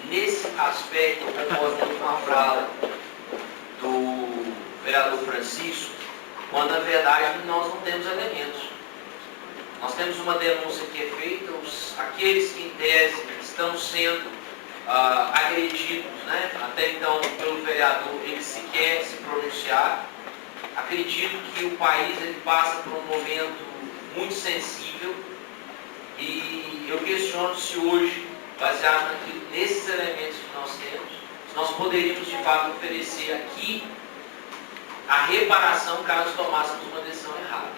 nesse aspecto eu concordo muito com a fala do vereador Francisco, quando na verdade nós não temos elementos. Nós temos uma denúncia que é feita, aqueles que em tese estão sendo agredidos, né? Até então pelo vereador, ele sequer se pronunciar. Acredito que o país ele passa por um momento muito sensível e eu questiono se hoje, baseado nesses elementos que nós temos, nós poderíamos de fato oferecer aqui a reparação caso tomássemos uma decisão errada.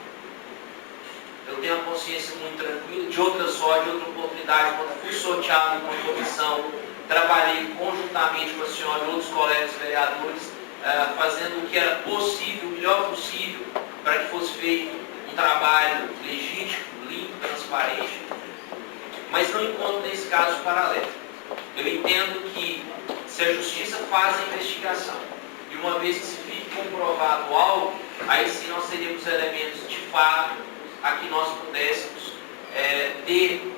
Eu tenho a consciência muito tranquila, de outra oportunidade, quando fui sorteado em uma comissão, trabalhei conjuntamente com a senhora e outros colegas vereadores, fazendo o que era possível, o melhor possível, para que fosse feito um trabalho legítimo, limpo, transparente, mas não encontro nesse caso paralelo. Eu entendo que se a justiça faz a investigação e uma vez que se fique comprovado algo, aí sim nós teríamos elementos de fato a que nós pudéssemos ter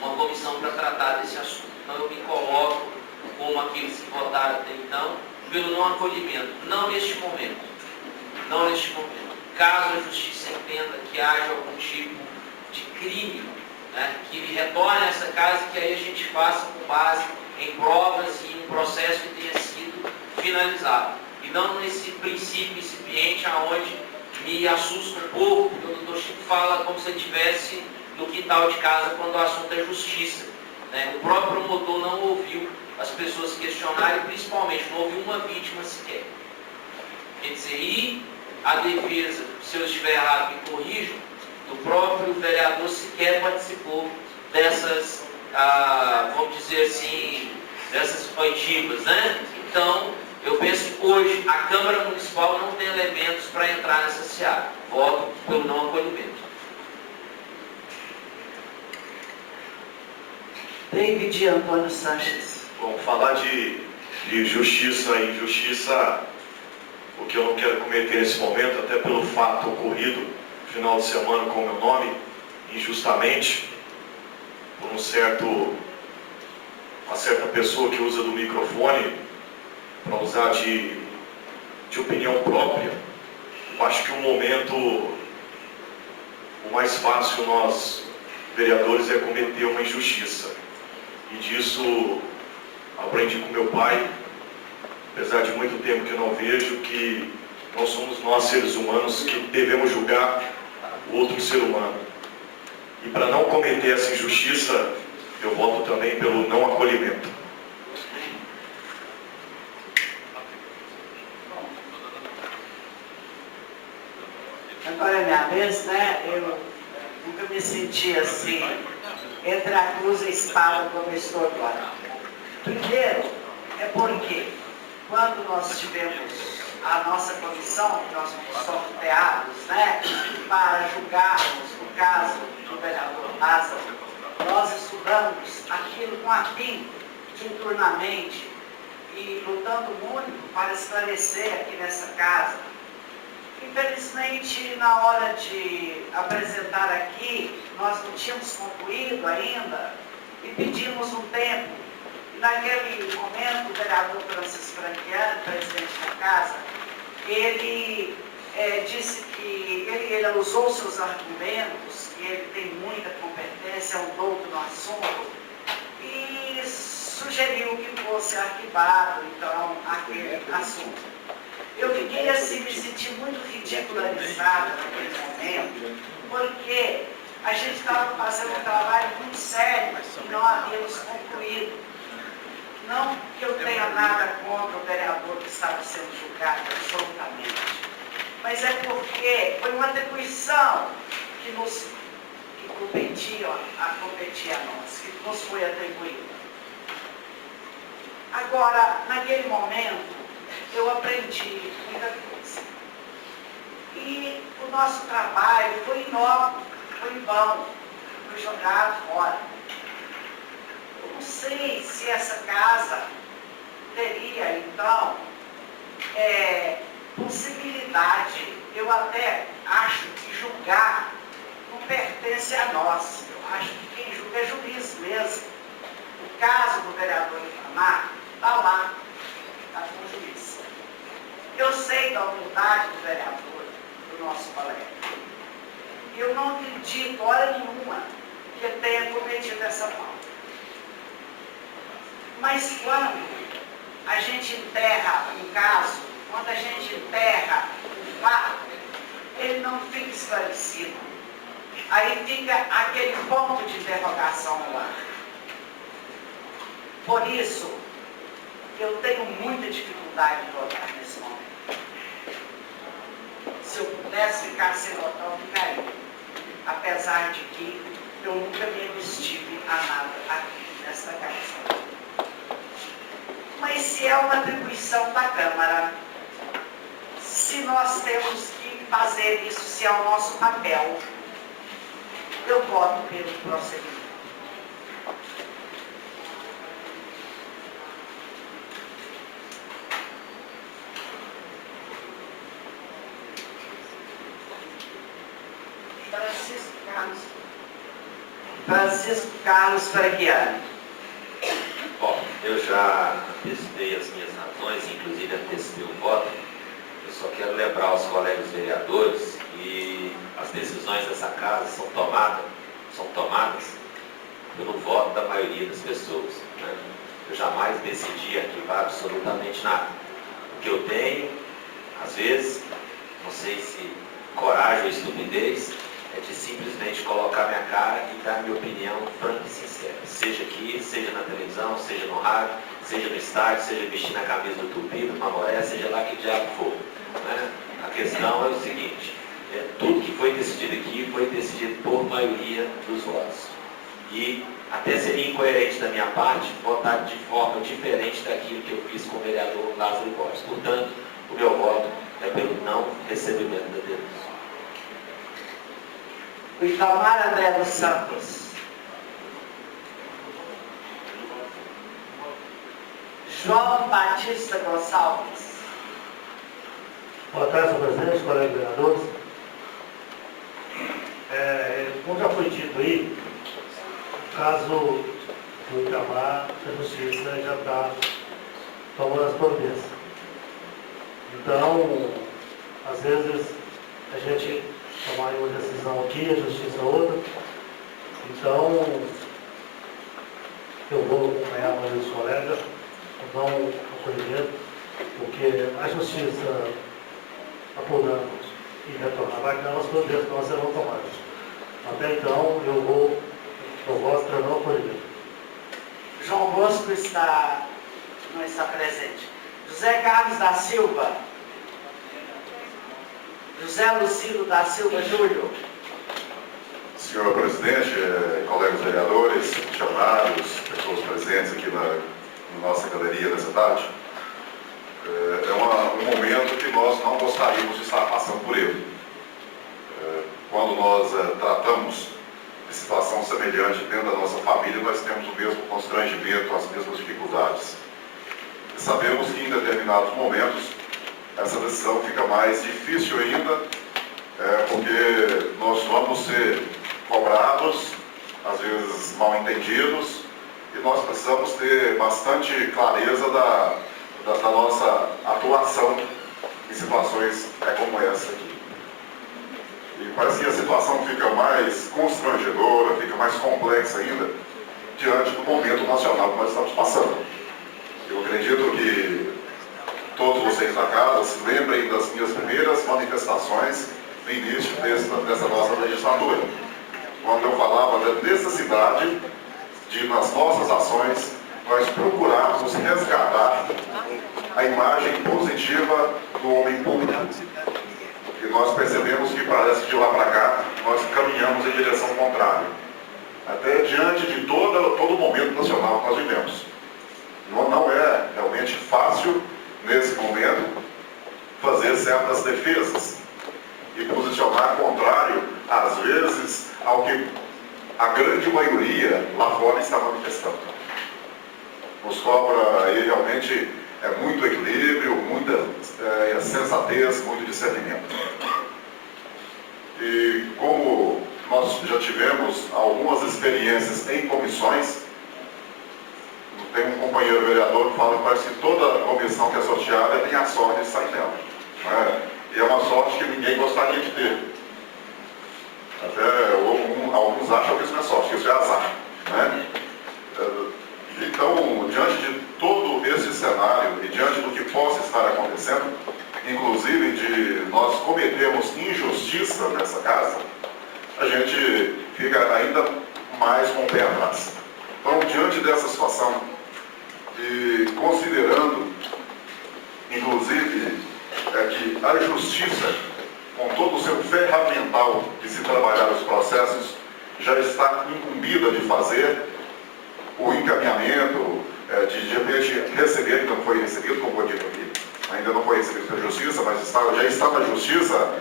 uma comissão para tratar desse assunto. Então eu me coloco como aqueles que votaram até então pelo não acolhimento, não neste momento. Não neste momento. caso a justiça entenda que haja algum tipo de crime, né, que ele retorne a essa casa, que aí a gente faça com base em provas e em um processo que tenha sido finalizado. E não nesse princípio incipiente aonde me assusta um pouco, porque o doutor Chico fala como se ele estivesse no quintal de casa quando o assunto é justiça. Né? O próprio promotor não ouviu as pessoas questionarem, principalmente não ouviu uma vítima sequer. Quer dizer, e a defesa, se eu estiver errado, me corrijam, o próprio vereador sequer participou dessas, vamos dizer assim, dessas oitivas, né? Então, eu penso que hoje a Câmara Municipal não tem elementos para entrar nessa seara. Voto pelo não acolhimento. David Antônio Sanches. Bom, falar de justiça e injustiça, o que eu não quero cometer nesse momento, até pelo fato ocorrido no final de semana com o meu nome, injustamente, por uma certa pessoa que usa do microfone para usar de opinião própria. Eu acho que o momento, o mais fácil nós, vereadores, é cometer uma injustiça. E disso aprendi com meu pai, apesar de muito tempo que eu não vejo, que não somos nós, seres humanos, que devemos julgar o outro ser humano. E para não cometer essa injustiça, eu voto também pelo não acolhimento. Agora é minha vez, né? Eu nunca me senti assim, entre a cruz e a espada como eu estou agora. Primeiro, é porque quando nós tivemos a nossa comissão, que nós fomos sorteados, né, para julgarmos o caso do vereador Lázaro, nós estudamos aquilo com afinco, diuturnamente, e lutando muito para esclarecer aqui nessa casa. Infelizmente, na hora de apresentar aqui, nós não tínhamos concluído ainda e pedimos um tempo. E naquele momento, o vereador Francisco Franchiani, presidente da casa, ele disse que ele usou seus argumentos, que ele tem muita competência, é um douto no assunto, e sugeriu que fosse arquivado, então, aquele assunto. Eu fiquei assim, me senti muito ridicularizada naquele momento, porque a gente estava fazendo um trabalho muito sério e não havíamos concluído. Não que eu tenha nada contra o vereador que estava sendo julgado, absolutamente. Mas é porque foi uma atribuição que competia a nós, que nos foi atribuída. Agora, naquele momento, eu aprendi muita coisa. E o nosso trabalho foi inócuo, foi em vão, foi jogado fora. Eu não sei se essa casa teria, então, possibilidade. Eu até acho que julgar não pertence a nós. Eu acho que quem julga é juiz mesmo. O caso do vereador Itamar está lá, está com o juiz. Eu sei da humildade do vereador, do nosso colega. Eu não acredito, hora nenhuma, que ele tenha cometido essa falta. Mas quando a gente enterra um caso, quando a gente enterra um fato, ele não fica esclarecido. Aí fica aquele ponto de interrogação no ar. Por isso, eu tenho muita dificuldade de votar nesse momento. Se eu pudesse ficar sem votar, eu ficaria. Apesar de que eu nunca me estive a nada aqui nesta casa. Mas se é uma atribuição da Câmara, se nós temos que fazer isso, se é o nosso papel, eu voto pelo procedimento. Francisco Carlos Franchiani. Bom, eu já antecipei as minhas razões, inclusive antecipei o voto. Eu só quero lembrar aos colegas vereadores que as decisões dessa casa são tomadas pelo voto da maioria das pessoas, né? Eu jamais decidi arquivar absolutamente nada. O que eu tenho, às vezes, não sei se coragem ou estupidez, é de simplesmente colocar minha cara e dar minha opinião franca e sincera. Seja aqui, seja na televisão, seja no rádio, seja no estádio, seja vestindo a camisa do Tupi, do Mamoré, seja lá que diabo for, né? A questão é o seguinte, tudo que foi decidido aqui foi decidido por maioria dos votos. E até seria incoerente da minha parte votar de forma diferente daquilo que eu fiz com o vereador Lázaro Borges. Portanto, o meu voto é pelo não recebimento da denúncia. O Itamar André dos Santos. João Batista Gonçalves. Boa tarde, senhor presidente, colegas vereadores. Como já foi dito aí, o caso do Itamar, a justiça já está tomando as providências. Então, às vezes, a gente tomar uma decisão aqui, a justiça outra. Então, eu vou acompanhar a maioria dos colegas, dar um acolhimento, porque a justiça apurando e retornar vai dar umas providências que nós serão tomadas. Até então, eu voto para não acolhimento. João Bosco não está presente. José Carlos da Silva. José Lucilo da Silva Júnior. Senhor presidente, colegas vereadores, chamados, pessoas presentes aqui na nossa galeria dessa tarde, é um momento que nós não gostaríamos de estar passando por ele. Quando nós tratamos de situação semelhante dentro da nossa família, nós temos o mesmo constrangimento, as mesmas dificuldades. E sabemos que em determinados momentos essa decisão fica mais difícil ainda, porque nós vamos ser cobrados, às vezes mal entendidos, e nós precisamos ter bastante clareza da nossa atuação em situações como essa aqui. E parece que a situação fica mais constrangedora, fica mais complexa ainda, diante do momento nacional que nós estamos passando. Eu acredito que todos vocês da casa se lembrem das minhas primeiras manifestações no início dessa nossa legislatura, quando eu falava da necessidade de, nas nossas ações, nós procurarmos resgatar a imagem positiva do homem público. E nós percebemos que parece que de lá para cá nós caminhamos em direção contrária, até diante de todo o momento nacional que nós vivemos. Não é realmente fácil, nesse momento, fazer certas defesas e posicionar contrário, às vezes, ao que a grande maioria lá fora está manifestando. Nos cobra aí realmente muito equilíbrio, muita sensatez, muito discernimento. E como nós já tivemos algumas experiências em comissões, tem um companheiro vereador que fala que parece que toda comissão que é sorteada tem a sorte de sair dela. E é uma sorte que ninguém gostaria de ter. Até alguns acham que isso não é sorte, que isso é azar. Então, diante de todo esse cenário e diante do que possa estar acontecendo, inclusive de nós cometermos injustiça nessa casa, a gente fica ainda mais com o pé atrás. Então, diante dessa situação, e considerando, inclusive, que a justiça, com todo o seu ferramental de se trabalhar os processos, já está incumbida de fazer o encaminhamento, de repente receber, que não foi recebido, como foi dito aqui, ainda não foi recebido pela justiça, mas já está na justiça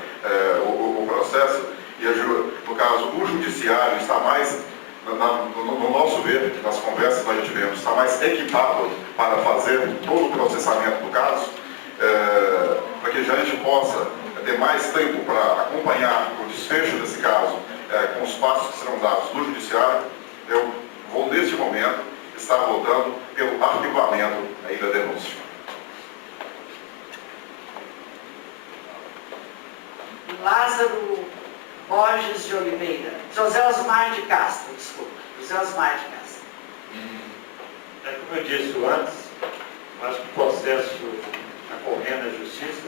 o processo, e no caso o judiciário está mais, no nosso ver, nas conversas que nós já tivemos, está mais equipado para fazer todo o processamento do caso, para que a gente possa ter mais tempo para acompanhar o desfecho desse caso, com os passos que serão dados no judiciário. Eu vou, neste momento, estar votando pelo arquivamento aí da denúncia. Lázaro Borges de Oliveira. José Osmar de Castro, desculpa. José Osmar de Castro. É como eu disse antes, acho que o processo está correndo na justiça,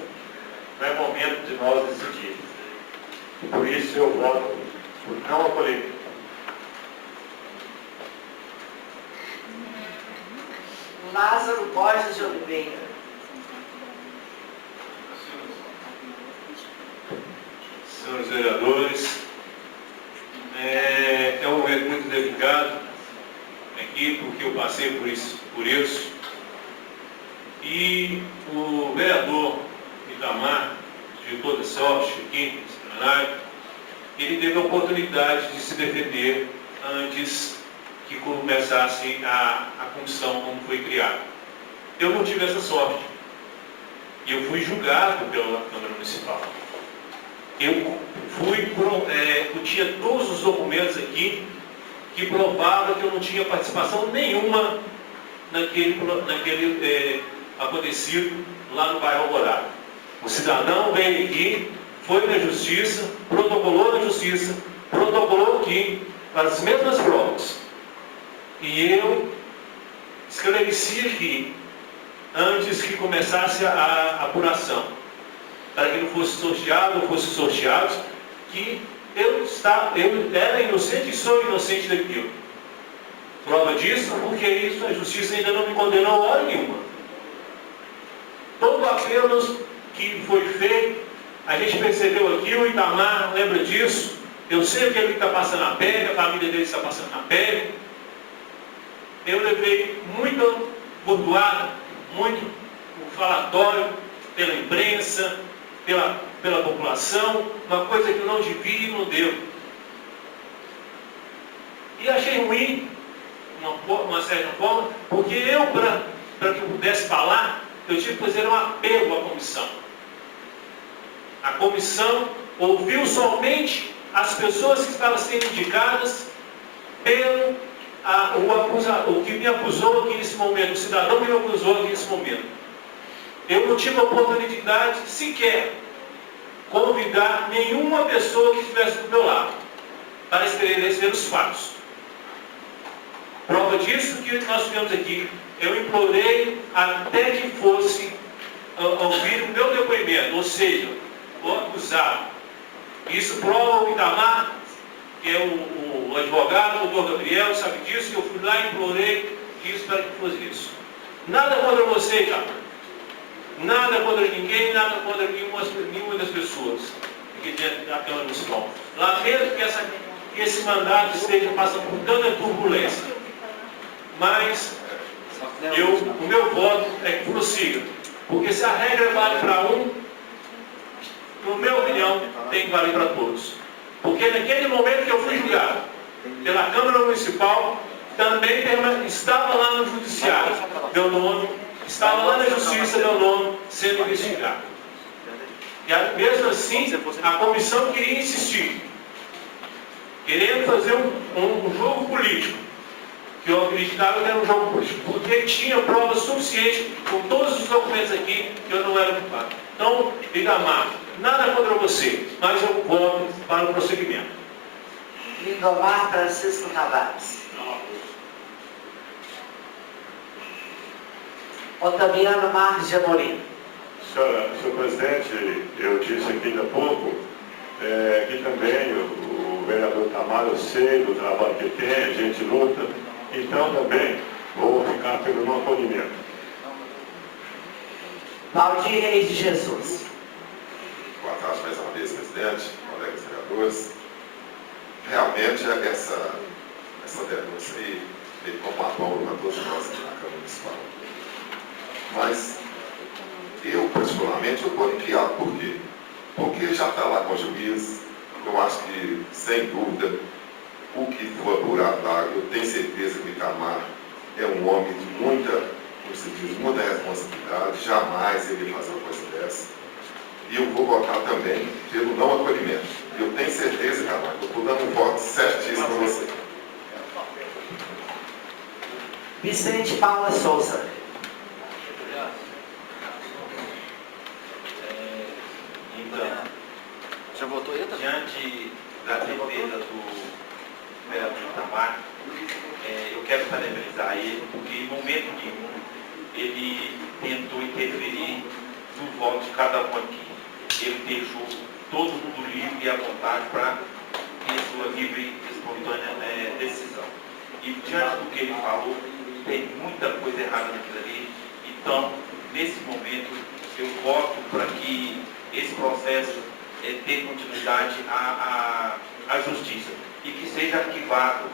não é momento de nós decidirmos. Por isso eu voto por não acolhimento. Lázaro Borges de Oliveira. Senhores vereadores, é um momento muito delicado aqui, porque eu passei por isso. E o vereador Itamar, de toda sorte aqui no seminário, ele teve a oportunidade de se defender antes que começasse a comissão como foi criada. Eu não tive essa sorte. E eu fui julgado pela Câmara Municipal. Eu tinha todos os documentos aqui que provavam que eu não tinha participação nenhuma naquele acontecido lá no bairro Alvorada. O cidadão veio aqui, foi na justiça, protocolou na justiça, protocolou aqui para as mesmas provas. E eu esclareci aqui, antes que começasse a apuração, para que não fosse sorteado, que eu era inocente e sou inocente daquilo. Prova disso, porque isso a justiça ainda não me condenou hora nenhuma. Todo o apelo que foi feito, a gente percebeu aqui, o Itamar lembra disso, eu sei o que ele está passando na pele, a família dele está passando na pele. Eu levei muito bordoada, muito falatório pela imprensa, pela população, uma coisa que eu não devia e não devo. E achei ruim, uma certa forma, porque eu, para que eu pudesse falar, eu tive que fazer um apelo à comissão. A comissão ouviu somente as pessoas que estavam sendo indicadas pelo o que me acusou aqui nesse momento, o cidadão que me acusou aqui nesse momento. Eu não tive a oportunidade sequer convidar nenhuma pessoa que estivesse do meu lado para esclarecer os fatos. Prova disso que nós tivemos aqui. Eu implorei até que fosse ouvir o meu depoimento, ou seja, o acusado. Isso prova o Itamar, que é o advogado, o doutor Gabriel, sabe disso, que eu fui lá e implorei isso para que fosse isso. Nada contra você, Itamar. Nada contra ninguém, nada contra nenhuma das pessoas aqui dentro da Câmara Municipal. Lamento que esse mandato esteja passando por tanta turbulência. Mas o meu voto é que prossiga. Porque se a regra vale para um, na minha opinião, tem que valer para todos. Porque naquele momento que eu fui julgado pela Câmara Municipal, também estava lá no Judiciário, meu nome, estava lá na Justiça, meu nome, sendo investigado. E mesmo assim, a comissão queria insistir, querendo fazer um jogo político, que eu acreditava que era um jogo político, porque tinha provas suficientes, com todos os documentos aqui, que eu não era culpado. Então, Itamar, nada contra você, mas eu voto para o prosseguimento. Lindomar Francisco Tavares. Otamiano Marques de Amorim. Senhor presidente, eu disse aqui há pouco que também o vereador Itamar, eu sei do trabalho que tem, a gente luta, então também vou ficar pelo não acolhimento. Valdir Reis de Jesus. Boa tarde mais uma vez, presidente, colegas vereadores. Realmente essa denúncia aí veio como uma bomba para todos nós aqui na Câmara Municipal. Mas eu, particularmente, eu estou enfiado. Por quê? Porque já está lá com o juiz. Eu acho que, sem dúvida, o que for apurado lá, eu tenho certeza que o Itamar é um homem de muita, como se diz, muita responsabilidade. Jamais ele ia fazer uma coisa dessa. E eu vou votar também pelo não acolhimento. Eu tenho certeza, Itamar, que eu estou dando um voto certíssimo para você. Vicente Paula Souza. Já votou aí, tá? terminar, eu quero parabenizar ele, porque em momento nenhum ele tentou interferir no voto de cada um aqui. Ele deixou todo mundo livre e à vontade para ter sua livre e espontânea decisão. E diante do que ele falou, tem muita coisa errada naquilo ali. Então, nesse momento, eu voto para que esse processo dê continuidade à justiça e que seja arquivado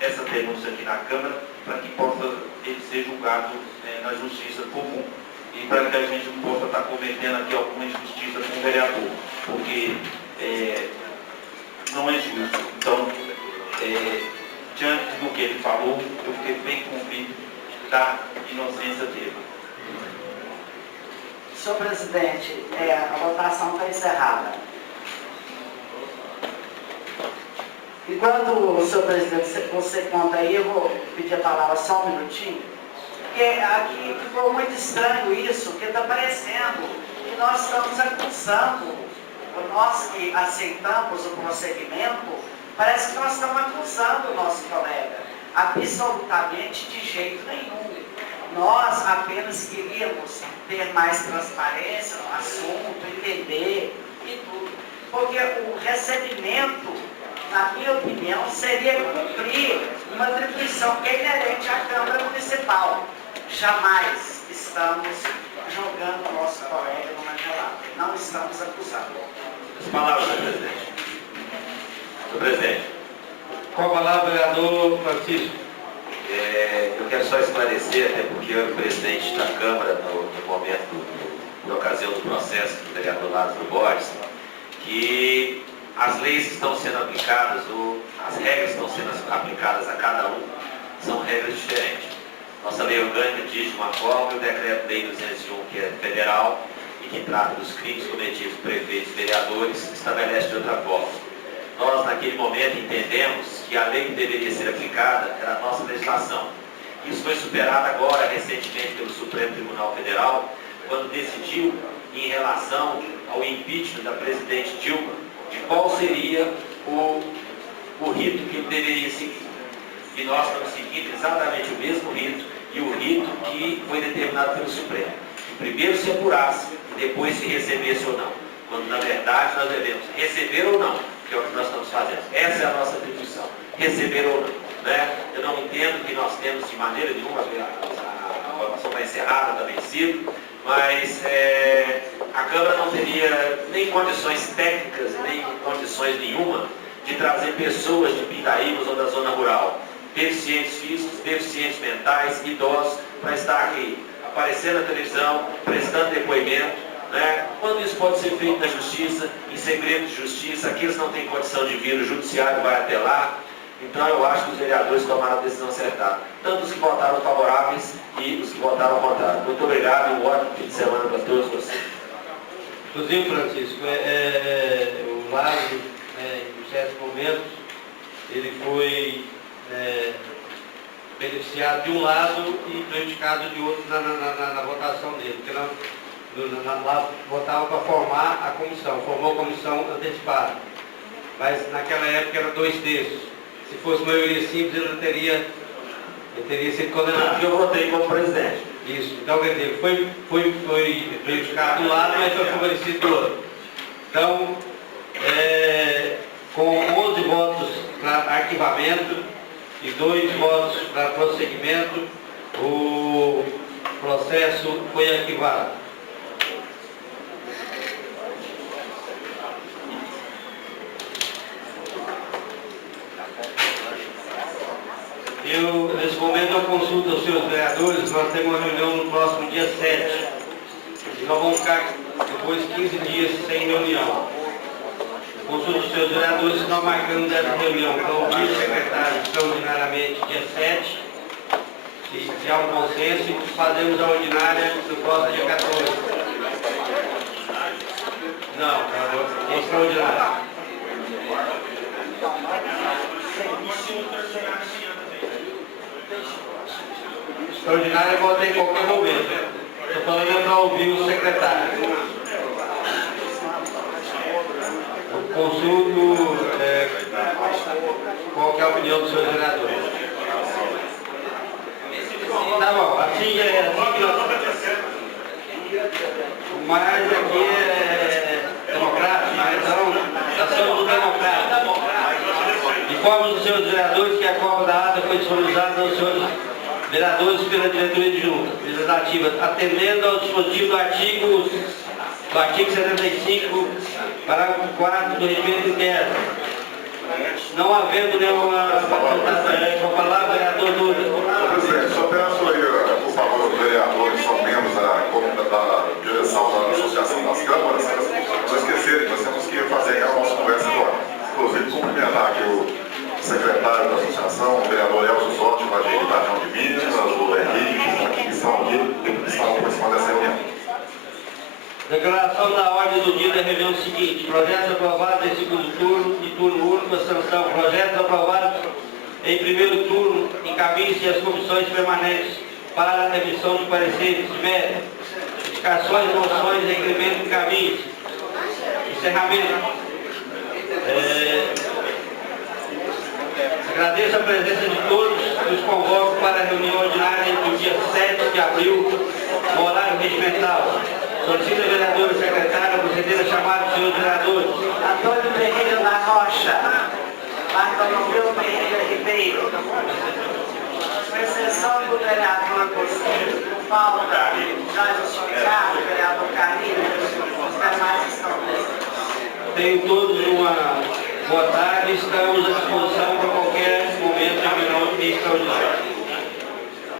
essa denúncia aqui na Câmara para que possa ele ser julgado na justiça comum e para que a gente não possa estar cometendo aqui alguma injustiça com o vereador, porque não é justo. Então, diante do que ele falou, eu fiquei bem convicto da inocência dele. Senhor presidente, a votação está encerrada. Enquanto, senhor presidente, você conta aí, eu vou pedir a palavra só um minutinho. Porque aqui ficou muito estranho isso, porque está parecendo que nós estamos acusando, nós que aceitamos o prosseguimento, parece que nós estamos acusando o nosso colega. Absolutamente de jeito nenhum. Nós apenas queríamos ter mais transparência no assunto, entender e tudo. Porque o recebimento, na minha opinião, seria cumprir uma atribuição que é inerente à Câmara Municipal. Jamais estamos jogando o nosso colega numa gelada. Não estamos acusando. As palavras, senhor presidente. Senhor presidente. Com a palavra, vereador Francisco. Eu quero só esclarecer, até porque eu, presidente da Câmara, no momento, por ocasião do processo do vereador Lázaro Borges, que as leis que estão sendo aplicadas, ou as regras que estão sendo aplicadas a cada um, são regras diferentes. Nossa lei orgânica diz de uma forma e o decreto-lei 201, que é federal e que trata dos crimes cometidos por prefeitos e vereadores, estabelece de outra forma. Nós, naquele momento, entendemos que a lei que deveria ser aplicada era a nossa legislação. Isso foi superado agora, recentemente, pelo Supremo Tribunal Federal, quando decidiu, em relação ao impeachment da presidente Dilma, de qual seria o rito que ele deveria seguir. E nós estamos seguindo exatamente o mesmo rito e o rito que foi determinado pelo Supremo. Que primeiro se apurasse e depois se recebesse ou não. Quando, na verdade, nós devemos receber ou não, que é o que nós estamos fazendo. Essa é a nossa atribuição, receber ou não. Né? Eu não entendo que nós temos de maneira nenhuma, a votação está encerrada, está vencido, mas a Câmara não teria nem condições técnicas, nem condições nenhuma de trazer pessoas de Pindaíbas ou da zona rural, deficientes físicos, deficientes mentais, idosos, para estar aqui, aparecendo na televisão, prestando depoimento. Né? Quando isso pode ser feito na justiça, em segredo de justiça, aqui eles não têm condição de vir, o judiciário vai até lá. Então eu acho que os vereadores tomaram a decisão acertada. Tanto os que votaram favoráveis e os que votaram ao contrário. Muito obrigado e um ótimo fim de semana para todos vocês. Inclusive, Francisco, o Lázaro, em certos momentos, ele foi beneficiado de um lado e prejudicado de outro na votação dele. Porque lá votava para formar a comissão, formou a comissão antecipada. Mas naquela época era 2/3. Se fosse maioria simples, ele teria sido condenado. Eu votei como presidente. Isso. Então, quer dizer, foi prejudicado de um lado, mas foi favorecido do outro. Então, com 11 votos para arquivamento e 2 votos para prosseguimento, o processo foi arquivado. Nesse momento, eu consulto os senhores vereadores. Nós temos uma reunião no próximo dia 7. E nós vamos ficar depois 15 dias sem reunião. Consulto os senhores vereadores que nós marcamos essa reunião para ouvir o secretário extraordinariamente dia 7. Se há um consenso, fazemos a ordinária no próximo dia 14. Não, é extraordinário. Extraordinária pode ter em qualquer momento. Estou falando para ouvir o secretário. Eu consulto Informo os senhores vereadores que a cópia da ata foi disponibilizada aos senhores vereadores pela diretoria de junta legislativa, atendendo ao dispositivo do artigo 75, parágrafo 4 do regimento interno. Não havendo nenhuma com a palavra, vereador Duda. Presidente, só peço aí, por favor, os vereadores, só membros da direção da Associação das Câmaras, não esquecerem, nós temos que fazer a nossa conversa agora. Inclusive, cumprimentar aqui o secretário da associação, o vereador Elcio Zotti, da Região de Minas, o Henrique, que estão participando dessa reunião. Declaração da ordem do dia da reunião seguinte. Projetos aprovados em segundo turno e turno único, a sanção. Projetos aprovados em primeiro turno, encaminhe-se às comissões permanentes para a emissão de pareceres. Se tiver indicações, moções, requerimento, encaminhe-se. Encerramento. Agradeço a presença de todos e os convoco para a reunião ordinária do dia 7 de abril, no horário regimental. Solicito a vereadora secretária proceder a chamar os senhores vereadores. Antônio Ferreira da Rocha, Bartolomeu Ferreira Ribeiro, com exceção do vereador Agostinho, por falta já justificado, o vereador Carlinhos, os demais estão presentes. Tenho todos